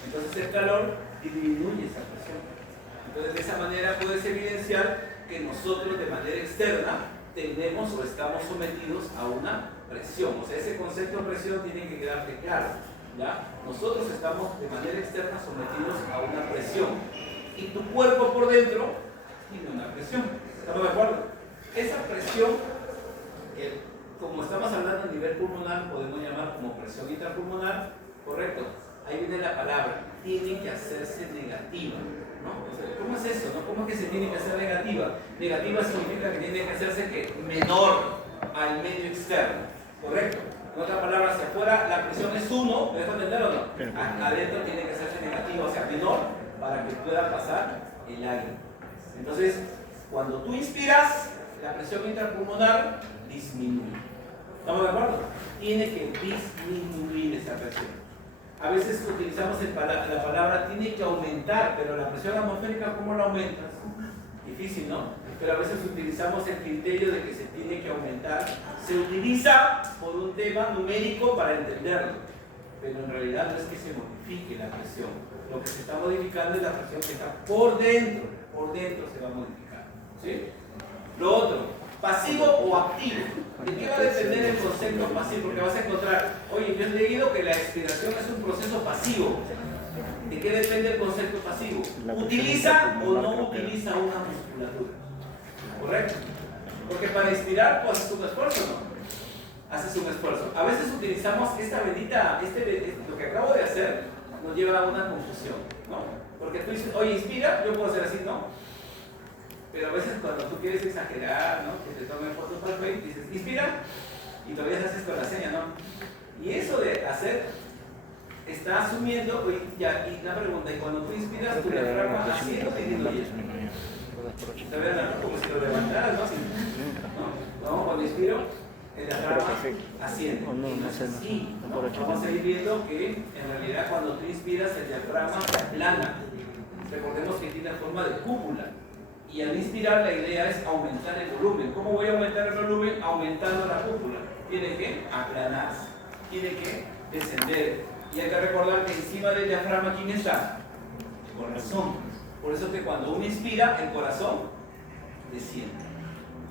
Entonces el calor disminuye esa presión. Entonces de esa manera puedes evidenciar que nosotros de manera externa tenemos o estamos sometidos a una presión. O sea, ese concepto de presión tiene que quedarte claro, ¿ya? Nosotros estamos de manera externa sometidos a una presión y tu cuerpo por dentro tiene una presión. ¿Estamos de acuerdo? Esa presión, que como estamos hablando a nivel pulmonar, podemos llamar como presión intrapulmonar, ¿correcto? Ahí viene la palabra, tiene que hacerse negativa, ¿no? O sea, ¿cómo es eso, no? ¿Cómo es que se tiene que hacer negativa? Negativa significa que tiene que hacerse que menor al medio externo, ¿correcto? En otras palabras, si afuera la presión es 1, ¿me dejo entender o no? Adentro tiene que hacerse negativa, o sea, menor, para que pueda pasar el aire. Entonces, cuando tú inspiras, la presión intrapulmonar disminuye. ¿Estamos de acuerdo? Tiene que disminuir esa presión. A veces utilizamos la palabra tiene que aumentar, pero la presión atmosférica, ¿cómo la aumentas? Difícil, ¿no? Pero a veces utilizamos el criterio de que se tiene que aumentar. Se utiliza por un tema numérico para entenderlo, pero en realidad no es que se modifique la presión. Lo que se está modificando es la presión que está por dentro se va a modificar, ¿sí? Lo otro, pasivo o activo. ¿De qué va a depender el concepto pasivo? Porque vas a encontrar, oye, yo he leído que la expiración es un proceso pasivo. ¿De qué depende el concepto pasivo? ¿Utiliza o no utiliza una musculatura? ¿Correcto? Porque para inspirar, pues haces un esfuerzo, ¿no? Haces un esfuerzo. A veces utilizamos esta bendita, lo que acabo de hacer, nos lleva a una confusión, ¿no? Porque tú dices, oye, inspira, yo puedo hacer así, ¿no? Pero a veces cuando tú quieres exagerar, ¿no? Que te tomen fotos para el Facebook, dices, inspira, y todavía se haces con la seña, ¿no? Y eso de hacer, está asumiendo, y la pregunta, y cuando tú inspiras, tu diafragma haciendo, teniendo hielo. ¿Te ves, no? Como si lo levantaras, ¿no? ¿No? Cuando inspiro, el diafragma haciendo. Sí, ¿no? Vamos a ir viendo que en realidad cuando tú inspiras, el diafragma se aplana. Recordemos que tiene forma de cúpula. Y al inspirar la idea es aumentar el volumen. ¿Cómo voy a aumentar el volumen? Aumentando la cúpula. Tiene que aplanarse, tiene que descender. Y hay que recordar que encima del diafragma, ¿quién está? El corazón. Por eso que cuando uno inspira, el corazón desciende.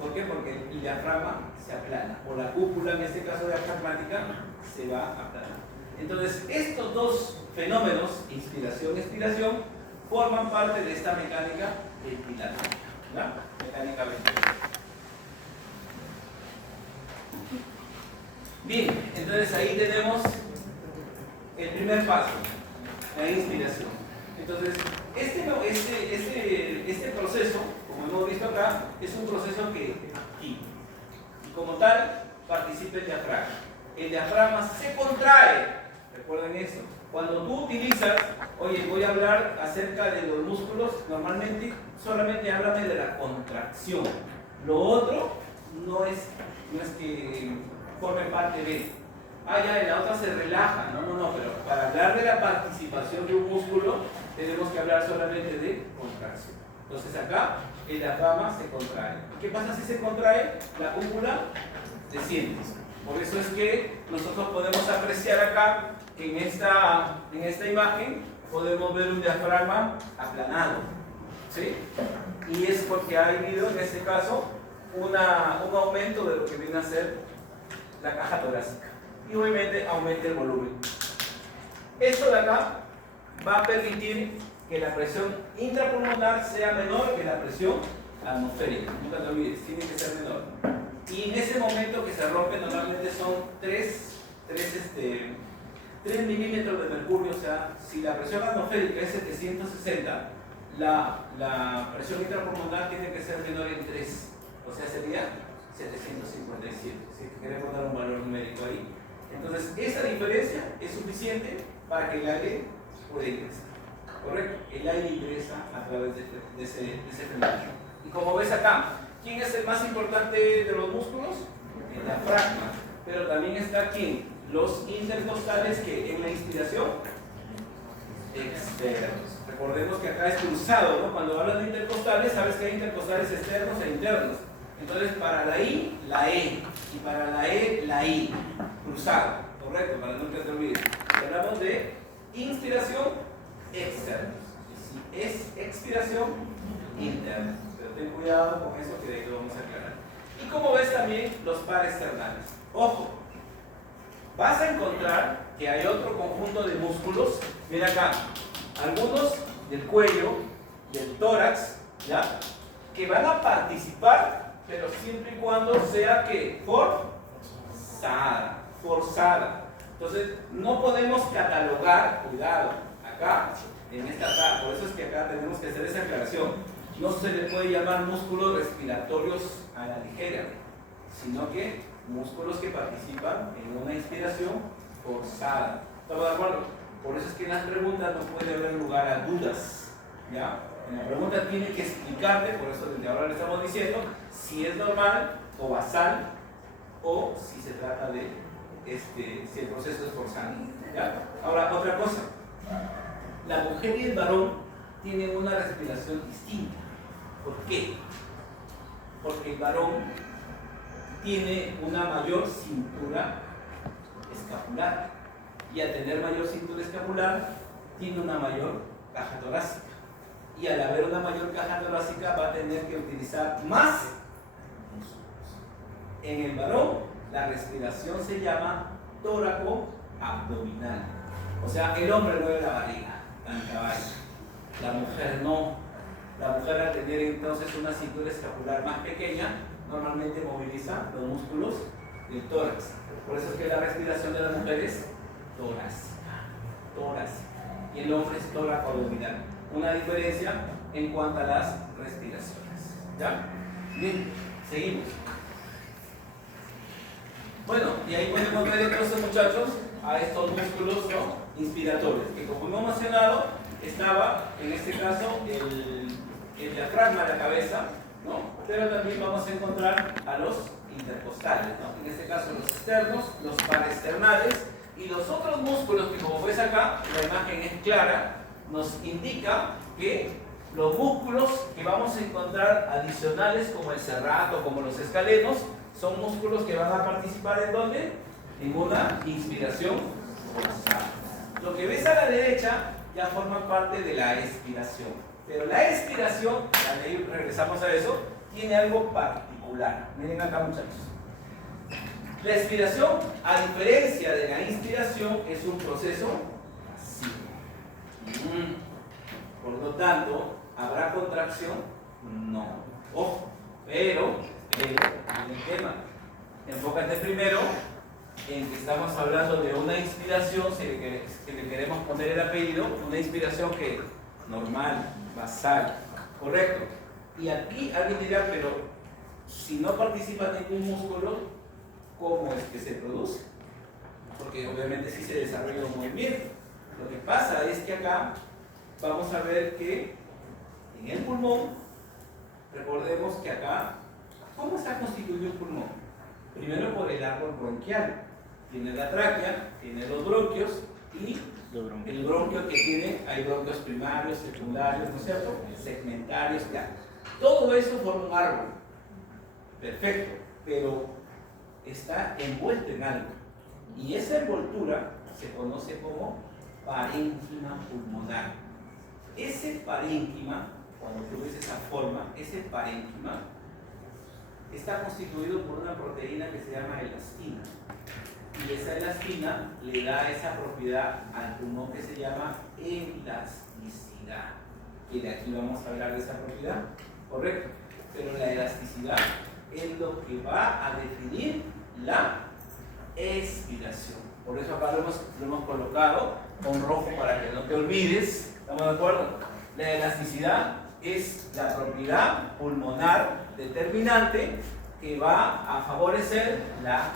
¿Por qué? Porque el diafragma se aplana. O la cúpula, en este caso diafragmática, se va a aplanar. Entonces, estos dos fenómenos, inspiración y expiración, forman parte de esta mecánica ventilatoria, ¿no? Mecánica ventilatoria. Bien, entonces ahí tenemos el primer paso, la inspiración. Entonces, este proceso, como hemos visto acá, es un proceso que aquí, y como tal, participa el diafragma. El diafragma se contrae, recuerden eso. Cuando tú utilizas, oye, voy a hablar acerca de los músculos, normalmente solamente háblame de la contracción. Lo otro no es que forme parte de. Ya, y la otra se relaja. No, pero para hablar de la participación de un músculo, tenemos que hablar solamente de contracción. Entonces acá, el diafragma se contrae. ¿Qué pasa si se contrae? La cúpula desciende. Por eso es que nosotros podemos apreciar acá que en esta imagen podemos ver un diafragma aplanado, ¿sí? Y es porque ha habido en este caso un aumento de lo que viene a ser la caja torácica y obviamente aumenta el volumen. Esto de acá va a permitir que la presión intrapulmonar sea menor que la presión atmosférica. Nunca te olvides, tiene que ser menor. Y en ese momento que se rompe normalmente son 3 milímetros de mercurio. O sea, si la presión atmosférica es 760, la presión intrapulmonar tiene que ser menor en 3. O sea, sería 757. Si queremos dar un valor numérico ahí. Entonces, esa diferencia es suficiente para que el aire pueda ingresar. ¿Correcto? El aire ingresa a través de ese fenómeno. Y como ves acá, ¿quién es el más importante de los músculos? El diafragma. Pero también está aquí los intercostales, que en la inspiración externos. Recordemos que acá es cruzado, ¿no? Cuando hablas de intercostales, sabes que hay intercostales externos e internos. Entonces, para la I, la E. Y para la E, la I. Cruzado, correcto, para no te olvides. Hablamos de inspiración externa. Y si es expiración interna. Pero ten cuidado con eso, que de ahí lo vamos a aclarar. Y como ves también los parasternales. Ojo, vas a encontrar que hay otro conjunto de músculos. Mira acá, algunos del cuello, del tórax, ¿ya? Que van a participar, pero siempre y cuando sea que forzada. Entonces, no podemos catalogar, cuidado, acá, en esta etapa, por eso es que acá tenemos que hacer esa aclaración. No se le puede llamar músculos respiratorios a la ligera, sino que músculos que participan en una inspiración forzada. ¿Estamos de acuerdo? Por eso es que en las preguntas no puede haber lugar a dudas, ¿ya? En la pregunta tiene que explicarte, por eso desde ahora le estamos diciendo, si es normal o basal, o si se trata de, si el proceso es forzado, ¿ya? Ahora, otra cosa. La mujer y el varón tienen una respiración distinta. ¿Por qué? Porque el varón tiene una mayor cintura escapular, y al tener mayor cintura escapular tiene una mayor caja torácica, y al haber una mayor caja torácica va a tener que utilizar más músculos. En el varón la respiración se llama tóraco-abdominal, o sea, el hombre mueve la barriga tan caballo, la mujer no. La mujer, al tener entonces una cintura escapular más pequeña, normalmente moviliza los músculos del tórax. Por eso es que la respiración de la mujer es torácica, y el hombre es tóraco-abdominal. Una diferencia en cuanto a las respiraciones. ¿Ya? Bien, seguimos. Bueno, y ahí podemos ver entonces, muchachos, a estos músculos, ¿no?, inspiratorios, que como hemos mencionado, estaba en este caso el diafragma de la cabeza, ¿no? Pero también vamos a encontrar a los intercostales, ¿no? En este caso los externos, los parasternales, y los otros músculos que, como ves acá, la imagen es clara, nos indica que los músculos que vamos a encontrar adicionales, como el serrato, como los escalenos, son músculos que van a participar ¿en dónde? En una inspiración forzada. Lo que ves a la derecha ya forma parte de la expiración. Pero la expiración, ahí regresamos a eso, tiene algo particular. Miren acá, muchachos. La expiración, a diferencia de la inspiración, es un proceso pasivo. Por lo tanto, ¿habrá contracción? No. Ojo, pero en el tema, enfócate primero en que estamos hablando de una inspiración, si le queremos poner el apellido, una inspiración que normal, basal, correcto. Y aquí alguien dirá, pero si no participa ningún músculo, ¿cómo es que se produce? Porque obviamente sí se desarrolla un movimiento. Lo que pasa es que acá vamos a ver que en el pulmón, recordemos que acá, ¿cómo está constituido el pulmón? Primero por el árbol bronquial. Tiene la tráquea, tiene los bronquios y el bronquio que tiene, hay bronquios primarios, secundarios, ¿no es cierto? Segmentarios, ya. Todo eso forma un árbol. Perfecto, pero está envuelto en algo. Y esa envoltura se conoce como parénquima pulmonar. Ese parénquima, cuando tú ves esa forma, ese parénquima está constituido por una proteína que se llama elastina. Y esa elastina le da esa propiedad al pulmón que se llama elasticidad. Y de aquí vamos a hablar de esa propiedad, ¿correcto? Pero la elasticidad es lo que va a definir la expiración. Por eso acá lo hemos colocado con rojo para que no te olvides. ¿Estamos de acuerdo? La elasticidad es la propiedad pulmonar determinante que va a favorecer la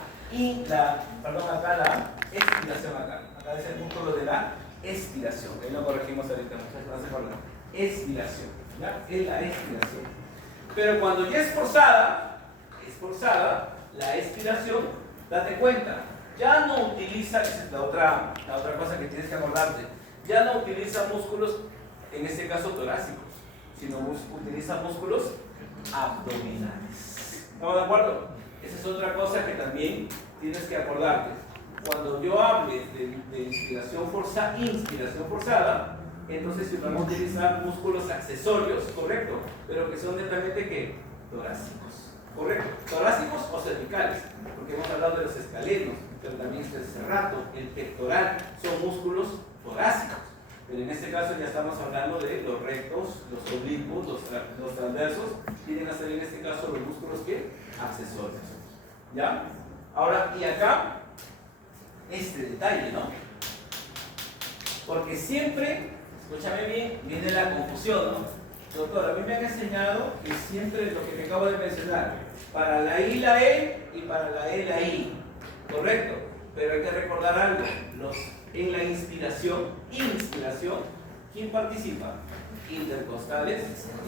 expiración acá. Acá es el músculo de la expiración. Ahí lo corregimos ahorita, muchachos. Expiración. ¿Ya? Es la expiración. Pero cuando ya es forzada, la expiración, date cuenta, ya no utiliza, esa es la otra cosa que tienes que acordarte, ya no utiliza músculos, en este caso torácicos, sino utiliza músculos abdominales. ¿Estamos de acuerdo? Esa es otra cosa que también tienes que acordarte. Cuando yo hable de inspiración forzada, entonces si vamos a utilizar músculos accesorios, correcto, pero que son netamente ¿qué? Torácicos, correcto, torácicos o cervicales, porque hemos hablado de los escalenos, pero también está el serrato, el pectoral, son músculos torácicos. Pero en este caso ya estamos hablando de los rectos, los oblicuos, los transversos, vienen a ser en este caso los músculos ¿qué? Accesorios. ¿Ya? Ahora, y acá, este detalle, ¿no? Porque siempre, escúchame bien, viene la confusión, ¿no? Doctor, a mí me han enseñado que siempre lo que te acabo de mencionar, para la I la E y para la E la I, ¿correcto? Pero hay que recordar algo, en la inspiración, ¿quién participa? Intercostales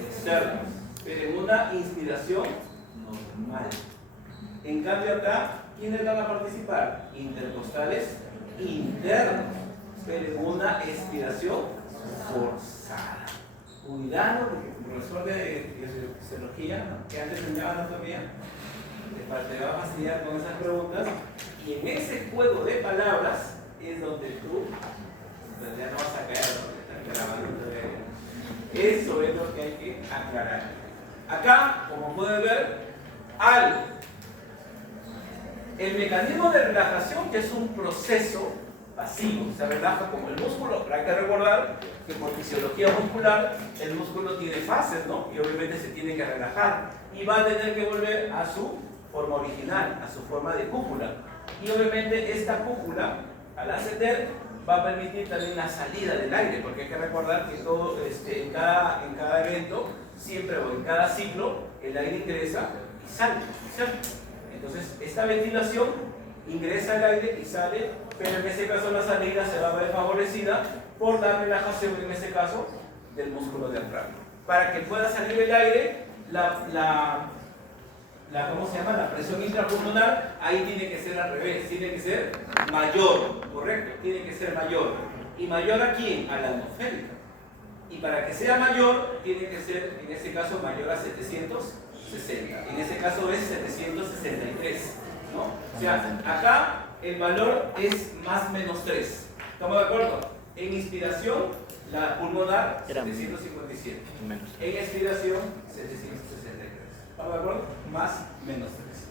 externos, pero en una inspiración normal. En cambio acá, ¿quiénes van a participar? Intercostales internos, pero en una expiración forzada. Cuidado, porque el profesor de fisiología, ¿no? Que antes enseñaba anatomía, te va a fastidiar con esas preguntas, y en ese juego de palabras es donde tú ya no vas a caer, porque están grabando todavía. Eso es lo que hay que aclarar. Acá, como pueden ver, el mecanismo de relajación, que es un proceso pasivo, se relaja como el músculo, pero hay que recordar que por fisiología muscular el músculo tiene fases, ¿no? Y obviamente se tiene que relajar y va a tener que volver a su forma original, a su forma de cúpula. Y obviamente esta cúpula, al ascender, va a permitir también la salida del aire, porque hay que recordar que todo, en cada evento, siempre o en cada ciclo, el aire ingresa y sale, ¿cierto? Entonces, esta ventilación ingresa el aire y sale, pero en este caso la salida se va a ver favorecida por la relajación, en este caso, del músculo diafragma. Para que pueda salir el aire, ¿cómo se llama? La presión intrapulmonar, ahí tiene que ser al revés, tiene que ser mayor, ¿correcto? Tiene que ser mayor. ¿Y mayor a quién? A la atmosférica. Y para que sea mayor, tiene que ser, en este caso, mayor a 760. En este caso es 763, ¿no? O sea, acá el valor es más menos 3. ¿Estamos de acuerdo? En inspiración, la pulmonar, 757. En expiración, 763. ¿Estamos de acuerdo? Más menos 3.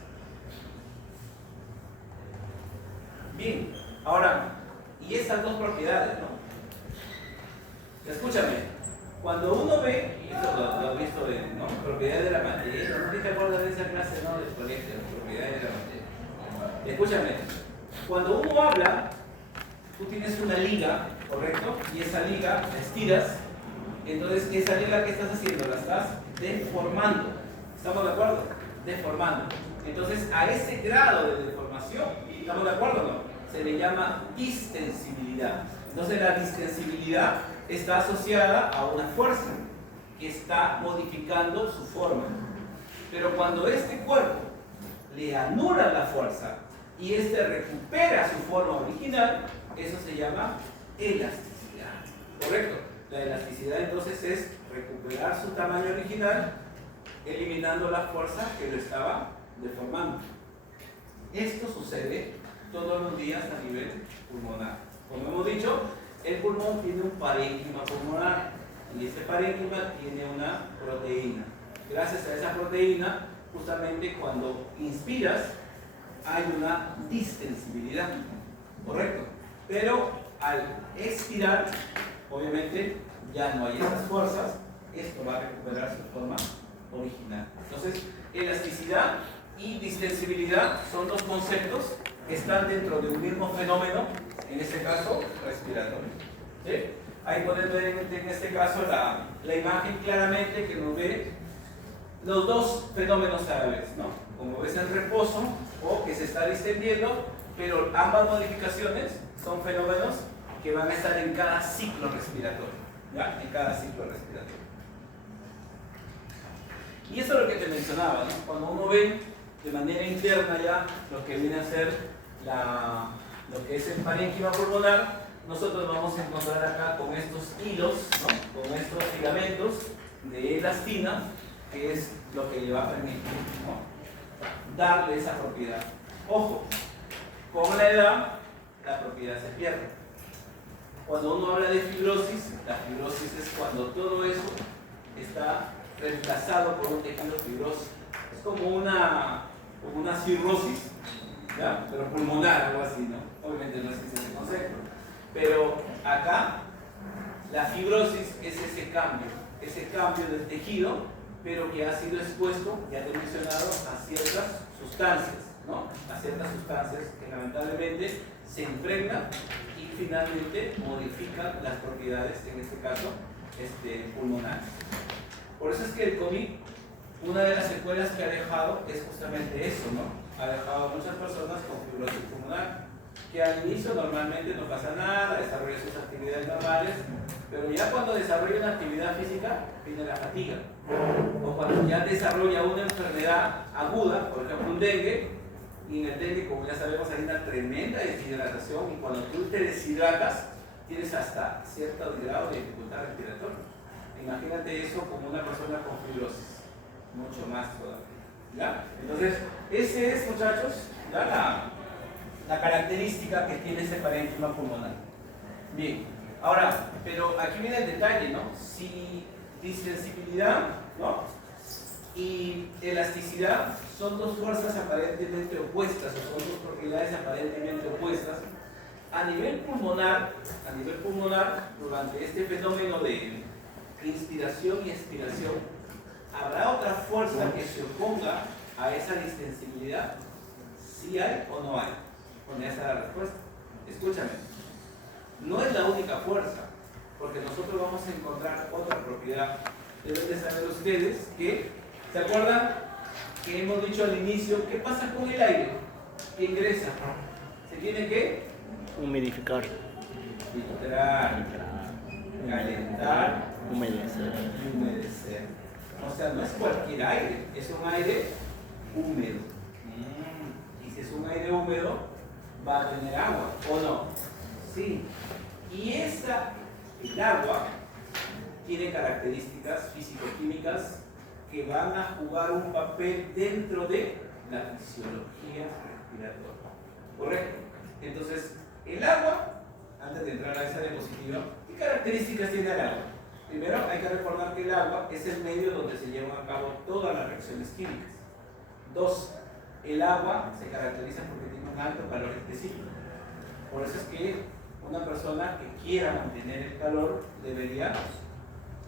Bien, ahora, y estas dos propiedades, ¿no? Escúchame, cuando uno ve, y esto lo he visto, ¿no? Propiedades de la materia, ¿no te acuerdas de esa clase, no? Del colegio, propiedades de la materia. Escúchame, cuando uno habla, tú tienes una liga, ¿correcto? Y esa liga la estiras, entonces esa liga, ¿qué estás haciendo? La estás deformando. ¿Estamos de acuerdo? Deformando. Entonces, a ese grado de deformación, ¿estamos de acuerdo o no? Se le llama distensibilidad. Entonces, la distensibilidad está asociada a una fuerza que está modificando su forma. Pero cuando este cuerpo le anula la fuerza y este recupera su forma original, eso se llama elasticidad. ¿Correcto? La elasticidad entonces es recuperar su tamaño original, eliminando la fuerza que lo estaba deformando. Esto sucede todos los días a nivel pulmonar. Como hemos dicho, El pulmón tiene un parénquima pulmonar y este parénquima tiene una proteína. Gracias a esa proteína, justamente cuando inspiras, hay una distensibilidad, ¿correcto? Pero al expirar, obviamente ya no hay esas fuerzas, esto va a recuperar su forma original. Entonces, elasticidad y distensibilidad son dos conceptos que están dentro de un mismo fenómeno, en este caso, respiratorio. ¿Sí? Ahí pueden ver en este caso la imagen claramente que nos ve los dos fenómenos a la vez, ¿no? Como ves en reposo o que se está distendiendo, pero ambas modificaciones son fenómenos que van a estar en cada ciclo respiratorio, ¿ya? En cada ciclo respiratorio. Y eso es lo que te mencionaba, ¿no? Cuando uno ve de manera interna ya lo que viene a ser lo que es el parénquima pulmonar, nosotros vamos a encontrar acá con estos hilos, ¿no? Con estos filamentos de elastina, que es lo que le va a permitir, ¿no? Darle esa propiedad. Ojo, con la edad la propiedad se pierde. Cuando uno habla de fibrosis, la fibrosis es cuando todo eso está reemplazado por un tejido fibroso. Es como una cirrosis, ¿ya? Pero pulmonar, algo así, ¿no? Obviamente no existe ese concepto. Pero acá la fibrosis es ese cambio del tejido, pero que ha sido expuesto, ya te he mencionado, a ciertas sustancias, ¿no? A ciertas sustancias que lamentablemente se impregnan y finalmente modifican las propiedades, en este caso, pulmonares. Por eso es que el COVID, una de las secuelas que ha dejado es justamente eso, ¿no? Ha dejado a muchas personas con fibrosis pulmonar, que al inicio normalmente no pasa nada, desarrolla sus actividades normales, pero ya cuando desarrolla una actividad física, viene la fatiga. O cuando ya desarrolla una enfermedad aguda, por ejemplo un dengue, y en el dengue, como ya sabemos, hay una tremenda deshidratación, y cuando tú te deshidratas, tienes hasta cierto grado de dificultad respiratoria. Imagínate eso como una persona con fibrosis, mucho más todavía, ¿ya? Entonces, ese es, muchachos, ¿ya? La característica que tiene ese parénquima pulmonar. Bien, ahora, pero aquí viene el detalle, ¿no? Si distensibilidad, ¿no? Y elasticidad son dos fuerzas aparentemente opuestas, o son dos propiedades aparentemente opuestas, a nivel pulmonar, durante este fenómeno de inspiración y expiración, ¿habrá otra fuerza que se oponga a esa distensibilidad? ¿Sí hay o no hay? Con esa es la respuesta. Escúchame, no es la única fuerza, porque nosotros vamos a encontrar otra propiedad. Deben de saber ustedes que, ¿se acuerdan que hemos dicho al inicio qué pasa con el aire que ingresa? ¿Se tiene que Humidificar. filtrar, calentar, Humedecer. y humedecer. O sea, no es cualquier aire, es un aire húmedo. Y si es un aire húmedo, va a tener agua, ¿o no? Sí. Y el agua tiene características físico-químicas que van a jugar un papel dentro de la fisiología respiratoria. ¿Correcto? Entonces, el agua, antes de entrar a esa diapositiva, ¿qué características tiene el agua? Primero, hay que recordar que el agua es el medio donde se llevan a cabo todas las reacciones químicas. Dos, el agua se caracteriza porque tiene un alto calor específico. Por eso es que una persona que quiera mantener el calor debería.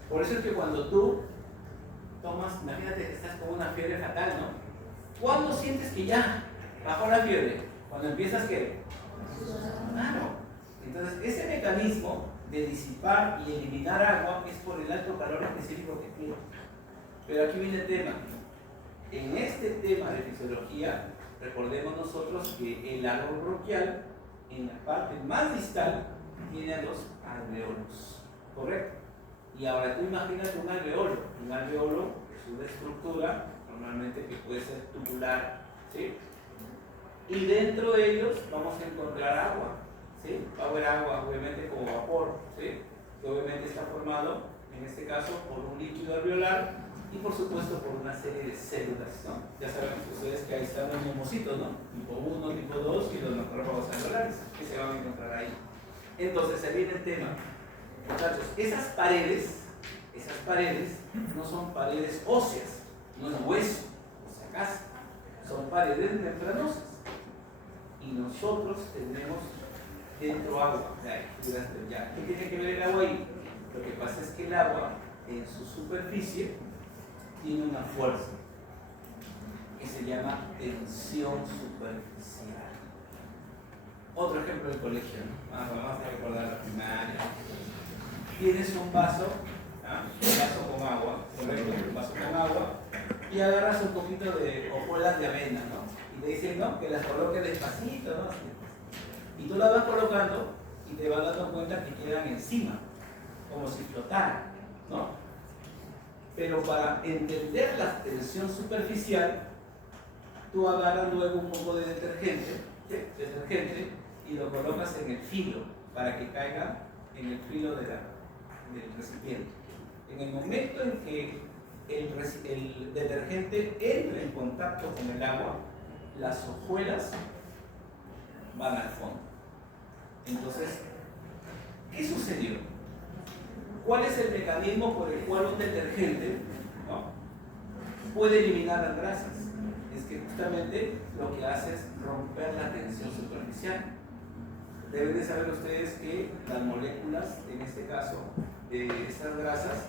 Por eso es que cuando tú tomas, imagínate que estás con una fiebre fatal, ¿no? ¿Cuándo sientes que ya bajó la fiebre? Cuando empiezas, ¿qué? Claro. Entonces, ese mecanismo de disipar y eliminar agua es por el alto calor específico que tiene. Pero aquí viene el tema. En este tema de fisiología, recordemos nosotros que el árbol bronquial, en la parte más distal, tiene a los alveolos, ¿correcto? Y ahora tú imagínate un alveolo. Un alveolo es una estructura, normalmente que puede ser tubular, ¿sí? Y dentro de ellos vamos a encontrar agua, ¿sí? Va a haber agua, obviamente, como vapor, ¿sí? Que obviamente está formado, en este caso, por un líquido alveolar y, por supuesto, por una serie de células, ¿no? Ya saben ustedes que ahí están los neumocitos, ¿no? Tipo 1, tipo 2 y los macrófagos alveolares, que se van a encontrar ahí. Entonces ahí viene el tema. Muchachos, esas paredes no son paredes óseas, no es hueso, o sea, acaso, son paredes membranosas. Y nosotros tenemos dentro agua. Ya, ¿qué tiene que ver el agua ahí? Lo que pasa es que el agua en su superficie tiene una fuerza que se llama tensión superficial. Otro ejemplo del colegio, ¿no? Vamos a recordar la primaria. Tienes un vaso, un vaso con agua, correcto, un vaso con agua, y agarras un poquito de hojuelas de avena, ¿no? Y te dicen, ¿no?, que las coloques despacito, ¿no? Y tú las vas colocando y te vas dando cuenta que quedan encima, como si flotaran, ¿no? Pero para entender la tensión superficial, tú agarras luego un poco de detergente, y lo colocas en el filo, para que caiga en el filo del recipiente. En el momento en que el detergente entra en contacto con el agua, las hojuelas van al fondo. Entonces, ¿qué sucedió? ¿Cuál es el mecanismo por el cual un detergente, ¿no?, puede eliminar las grasas? Es que justamente lo que hace es romper la tensión superficial. Deben de saber ustedes que las moléculas, en este caso, de estas grasas,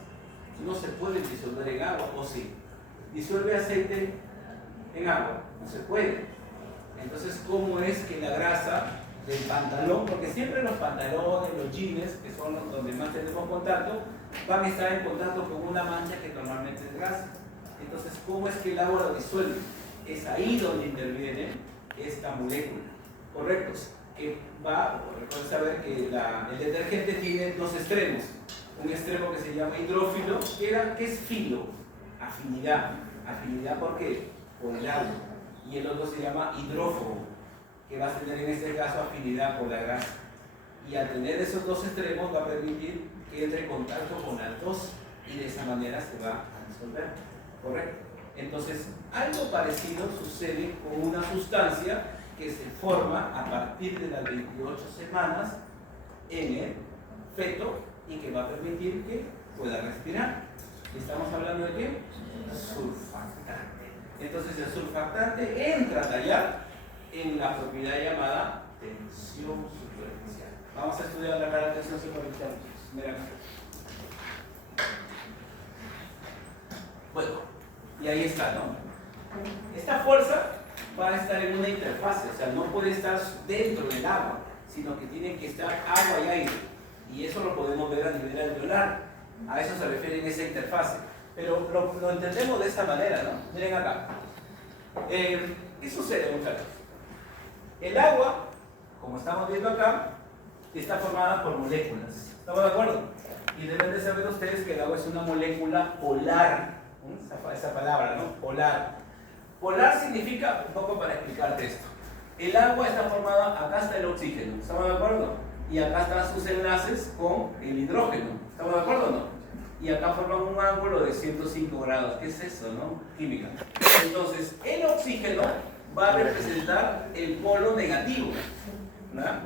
no se pueden disolver en agua, ¿o sí? ¿Disuelve aceite en agua? No se puede. Entonces, ¿cómo es que la grasa del pantalón, porque siempre los pantalones, los jeans, que son los donde más tenemos contacto, van a estar en contacto con una mancha que normalmente es grasa? Entonces, ¿cómo es que el agua lo disuelve? Es ahí donde interviene esta molécula, ¿correcto? Que recuerden saber que el detergente tiene dos extremos. Un extremo que se llama hidrófilo, ¿qué es filo? Afinidad. ¿Afinidad por qué? Por el agua. Y el otro se llama hidrófobo, que va a tener en este caso afinidad por la grasa. Y al tener esos dos extremos va a permitir que entre en contacto con las dos y de esa manera se va a disolver, ¿correcto? Entonces, algo parecido sucede con una sustancia que se forma a partir de las 28 semanas en el feto y que va a permitir que pueda respirar. ¿Estamos hablando de qué? Surfactante. Entonces el surfactante entra a tallar en la propiedad llamada tensión superficial. Vamos a estudiar la tensión superficial. Mira acá. Bueno, y ahí está, ¿no? Esta fuerza va a estar en una interfase, o sea, no puede estar dentro del agua, sino que tiene que estar agua y aire. Y eso lo podemos ver a nivel alveolar. A eso se refiere en esa interfase. Pero lo entendemos de esta manera, ¿no? Miren acá. ¿Qué sucede, muchachos? El agua, como estamos viendo acá, está formada por moléculas. ¿Estamos de acuerdo? Y deben de saber ustedes que el agua es una molécula polar. Esa palabra, ¿no? Polar. Polar significa, un poco para explicarte esto. El agua está formada, acá está el oxígeno. ¿Estamos de acuerdo? Y acá están sus enlaces con el hidrógeno. ¿Estamos de acuerdo o no? Y acá forman un ángulo de 105 grados. ¿Qué es eso, no? Química. Entonces, el oxígeno va a representar el polo negativo, ¿verdad?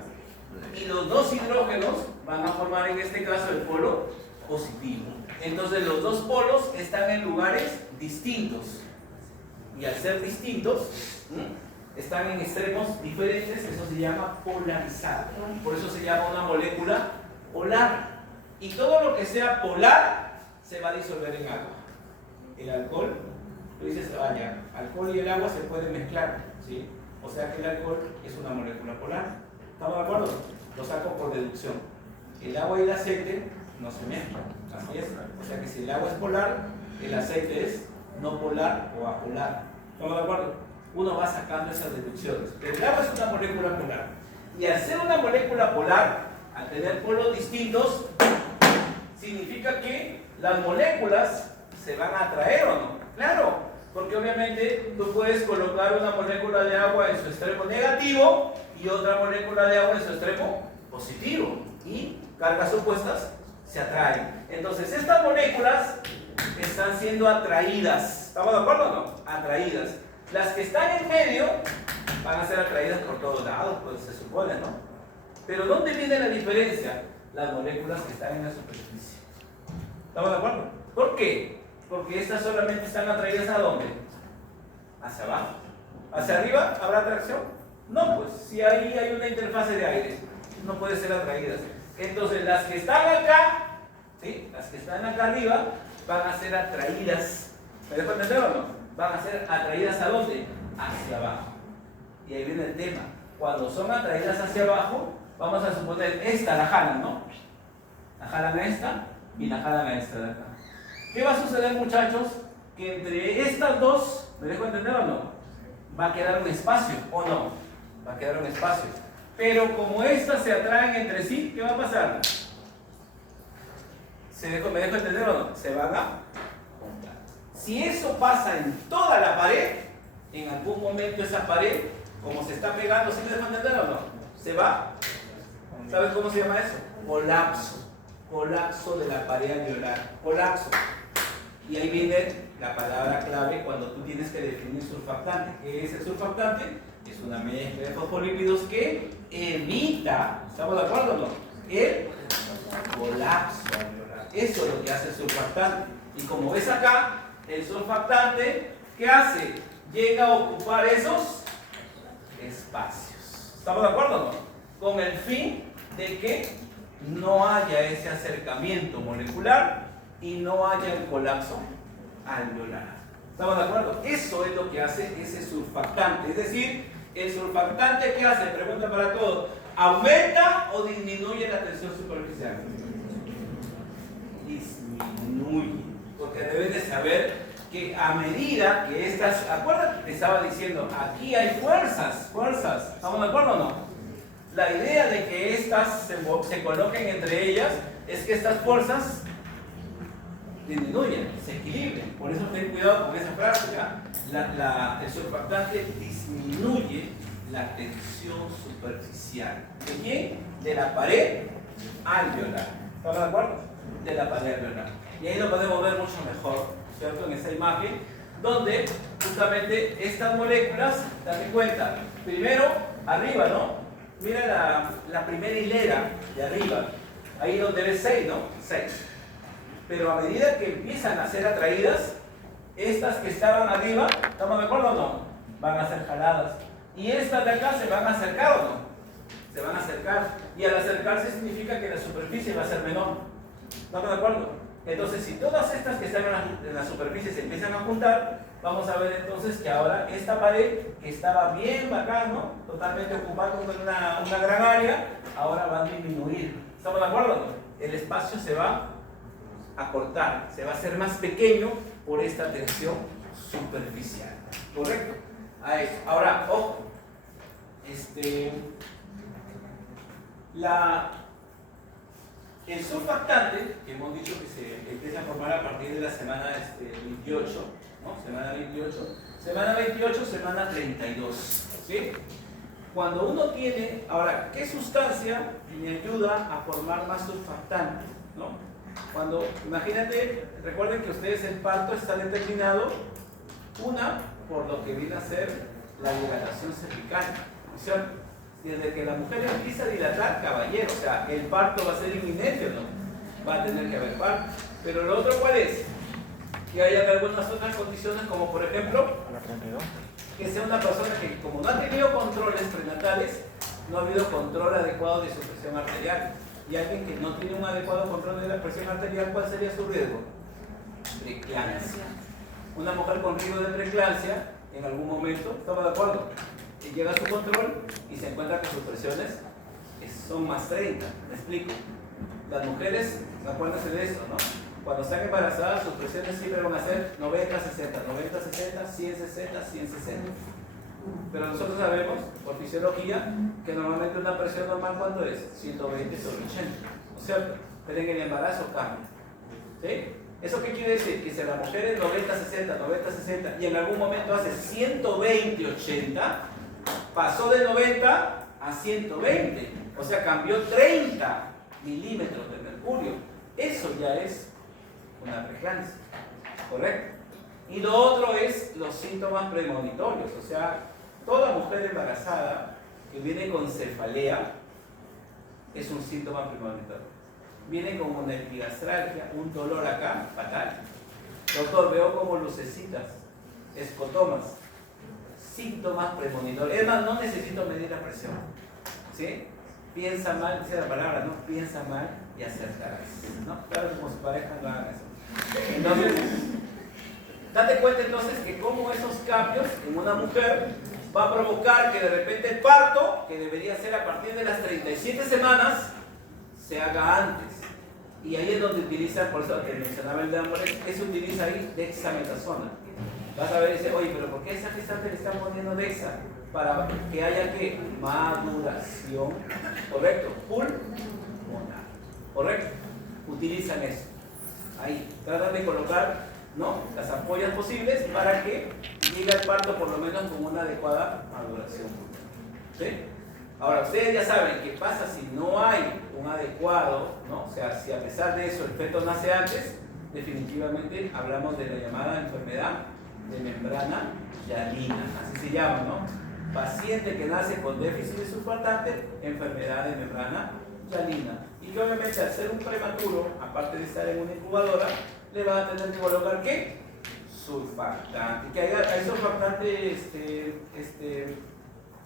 Y los dos hidrógenos van a formar en este caso el polo positivo. Entonces, los dos polos están en lugares distintos. Y al ser distintos, están en extremos diferentes, eso se llama polarizado. Por eso se llama una molécula polar. Y todo lo que sea polar se va a disolver en agua. El alcohol, tú dices, vaya, alcohol y el agua se pueden mezclar, ¿sí? O sea que el alcohol es una molécula polar. ¿Estamos de acuerdo? Lo saco por deducción. El agua y el aceite no se mezclan, así es. O sea que si el agua es polar, el aceite es no polar o apolar. ¿Estamos de acuerdo? Uno va sacando esas deducciones. Pero el agua es una molécula polar. Y al ser una molécula polar, al tener polos distintos, significa que las moléculas se van a atraer o no. Claro, porque obviamente tú puedes colocar una molécula de agua en su extremo negativo y otra molécula de agua en su extremo positivo. Y cargas opuestas se atraen. Entonces estas moléculas están siendo atraídas. ¿Estamos de acuerdo o no? Atraídas. Las que están en medio van a ser atraídas por todos lados, pues se supone, ¿no? Pero ¿dónde viene la diferencia? Las moléculas que están en la superficie. ¿Estamos de acuerdo? ¿Por qué? Porque estas solamente están atraídas ¿a dónde? Hacia abajo. ¿Hacia arriba habrá atracción? No, pues si ahí hay una interfase de aire, no puede ser atraídas. Entonces las que están acá, ¿sí? Las que están acá arriba van a ser atraídas. ¿Me dejo entender o no? Van a ser atraídas ¿a dónde? Hacia abajo. Y ahí viene el tema. Cuando son atraídas hacia abajo, vamos a suponer esta la jalan, ¿no? La jalan a esta y la jalan a esta de acá. ¿Qué va a suceder, muchachos? Que entre estas dos, ¿me dejo entender o no? Va a quedar un espacio, ¿o no? Va a quedar un espacio. Pero como estas se atraen entre sí, ¿qué va a pasar? ¿Me dejo entender o no? Se van a juntar. Si eso pasa en toda la pared, en algún momento esa pared, como se está pegando, ¿sí me dejo entender o no? Se va. ¿Sabes cómo se llama eso? Colapso. Colapso de la pared alveolar. Colapso. Y ahí viene la palabra clave cuando tú tienes que definir surfactante. ¿Qué es el surfactante? Es una mezcla de fosfolípidos que evita, ¿estamos de acuerdo o no? El colapso alveolar. Eso es lo que hace el surfactante. Y como ves acá, el surfactante, ¿qué hace? Llega a ocupar esos espacios. ¿Estamos de acuerdo o no? Con el fin de que no haya ese acercamiento molecular y no haya el colapso alveolar. ¿Estamos de acuerdo? Eso es lo que hace ese surfactante. Es decir, el surfactante, ¿qué hace? Pregunta para todos. ¿Aumenta o disminuye la tensión superficial? Disminuye. Porque deben de saber que a medida que estas... Acuérdate, te estaba diciendo, aquí hay fuerzas. ¿Estamos de acuerdo o no? La idea de que estas se coloquen entre ellas es que estas fuerzas disminuyen, se equilibren. Por eso ten cuidado con esa frase, ¿ya? El surfactante disminuye la tensión superficial. ¿De quién? De la pared alveolar. ¿Estamos de acuerdo? De la pared alveolar. Y ahí lo podemos ver mucho mejor, ¿cierto? En esa imagen, donde justamente estas moléculas, date cuenta, primero arriba, ¿no? Mira la primera hilera de arriba, ahí donde ves 6, ¿no? 6. Pero a medida que empiezan a ser atraídas, estas que estaban arriba, ¿estamos de acuerdo o no? Van a ser jaladas. Y estas de acá se van a acercar o no? Se van a acercar. Y al acercarse significa que la superficie va a ser menor. ¿Estamos de acuerdo? Entonces, si todas estas que están en la superficie se empiezan a juntar, vamos a ver entonces que ahora esta pared, que estaba bien bacán, ¿no? Totalmente ocupada con una gran área, ahora va a disminuir. ¿Estamos de acuerdo o no? El espacio se va a cortar, se va a hacer más pequeño por esta tensión superficial. ¿Correcto? Ahí. Ahora, ojo. El surfactante, que hemos dicho que se empieza a formar a partir de la semana 28, ¿no? Semana 28, semana 28, semana 32, ¿sí? Cuando uno tiene, ahora, ¿qué sustancia me ayuda a formar más surfactante? ¿No? Cuando, imagínate, recuerden que ustedes el parto está determinado, una, por lo que viene a ser la dilatación cervical, ¿no es cierto? Desde que la mujer empieza a dilatar, caballero, o sea, el parto va a ser inminente, ¿no? Va a tener que haber parto. Pero lo otro, ¿cuál es? Que haya algunas otras condiciones, como por ejemplo, que sea una persona que, como no ha tenido controles prenatales, no ha habido control adecuado de su presión arterial. Y alguien que no tiene un adecuado control de la presión arterial, ¿cuál sería su riesgo? Preeclampsia. Una mujer con riesgo de preeclampsia, en algún momento, ¿estamos de acuerdo? Llega a su control y se encuentra que sus presiones son más 30. ¿Me explico? Las mujeres, acuérdense de esto, ¿no? Cuando están embarazadas, sus presiones siempre van a ser 90-60, 90-60, 100-60, 100-60. Pero nosotros sabemos, por fisiología, que normalmente una presión normal, ¿cuánto es? 120 sobre 80, ¿no es cierto? Pero en el embarazo cambia. ¿Sí? ¿Eso qué quiere decir? Que si la mujer es 90-60, 90-60 y en algún momento hace 120-80, pasó de 90 a 120, o sea, cambió 30 milímetros de mercurio. Eso ya es una preeclampsia, ¿correcto? Y lo otro es los síntomas premonitorios, o sea, toda mujer embarazada que viene con cefalea, es un síntoma premonitorio. Viene con una epigastralgia, un dolor acá, fatal. Doctor, veo como lucecitas, escotomas, síntomas premonitorios. Es más, no necesito medir la presión. ¿Sí? Piensa mal, dice la palabra, ¿no? Piensa mal y acertarás, ¿no? Claro que con su pareja no hagan eso. Entonces, date cuenta entonces que como esos cambios en una mujer va a provocar que de repente el parto, que debería ser a partir de las 37 semanas, se haga antes. Y ahí es donde utiliza, por eso te mencionaba el de Amores, se utiliza ahí dexametasona. Vas a ver y dice, oye, pero ¿por qué a esa gestante le están poniendo dexa? Para que haya que maduración, ¿correcto? Pulmonar, ¿correcto? Utilizan eso. Ahí, tratan de colocar, ¿no?, las ampollas posibles para que llegue al parto por lo menos con una adecuada maduración. ¿Sí? Ahora, ustedes ya saben qué pasa si no hay un adecuado, ¿no? O sea, si a pesar de eso el feto nace antes, definitivamente hablamos de la llamada enfermedad de membrana hialina, así se llama, ¿no? Paciente que nace con déficit de surfactante, enfermedad de membrana hialina. Y que obviamente al ser un prematuro, aparte de estar en una incubadora, le van a tener que colocar ¿qué? Surfactante. Que hay surfactante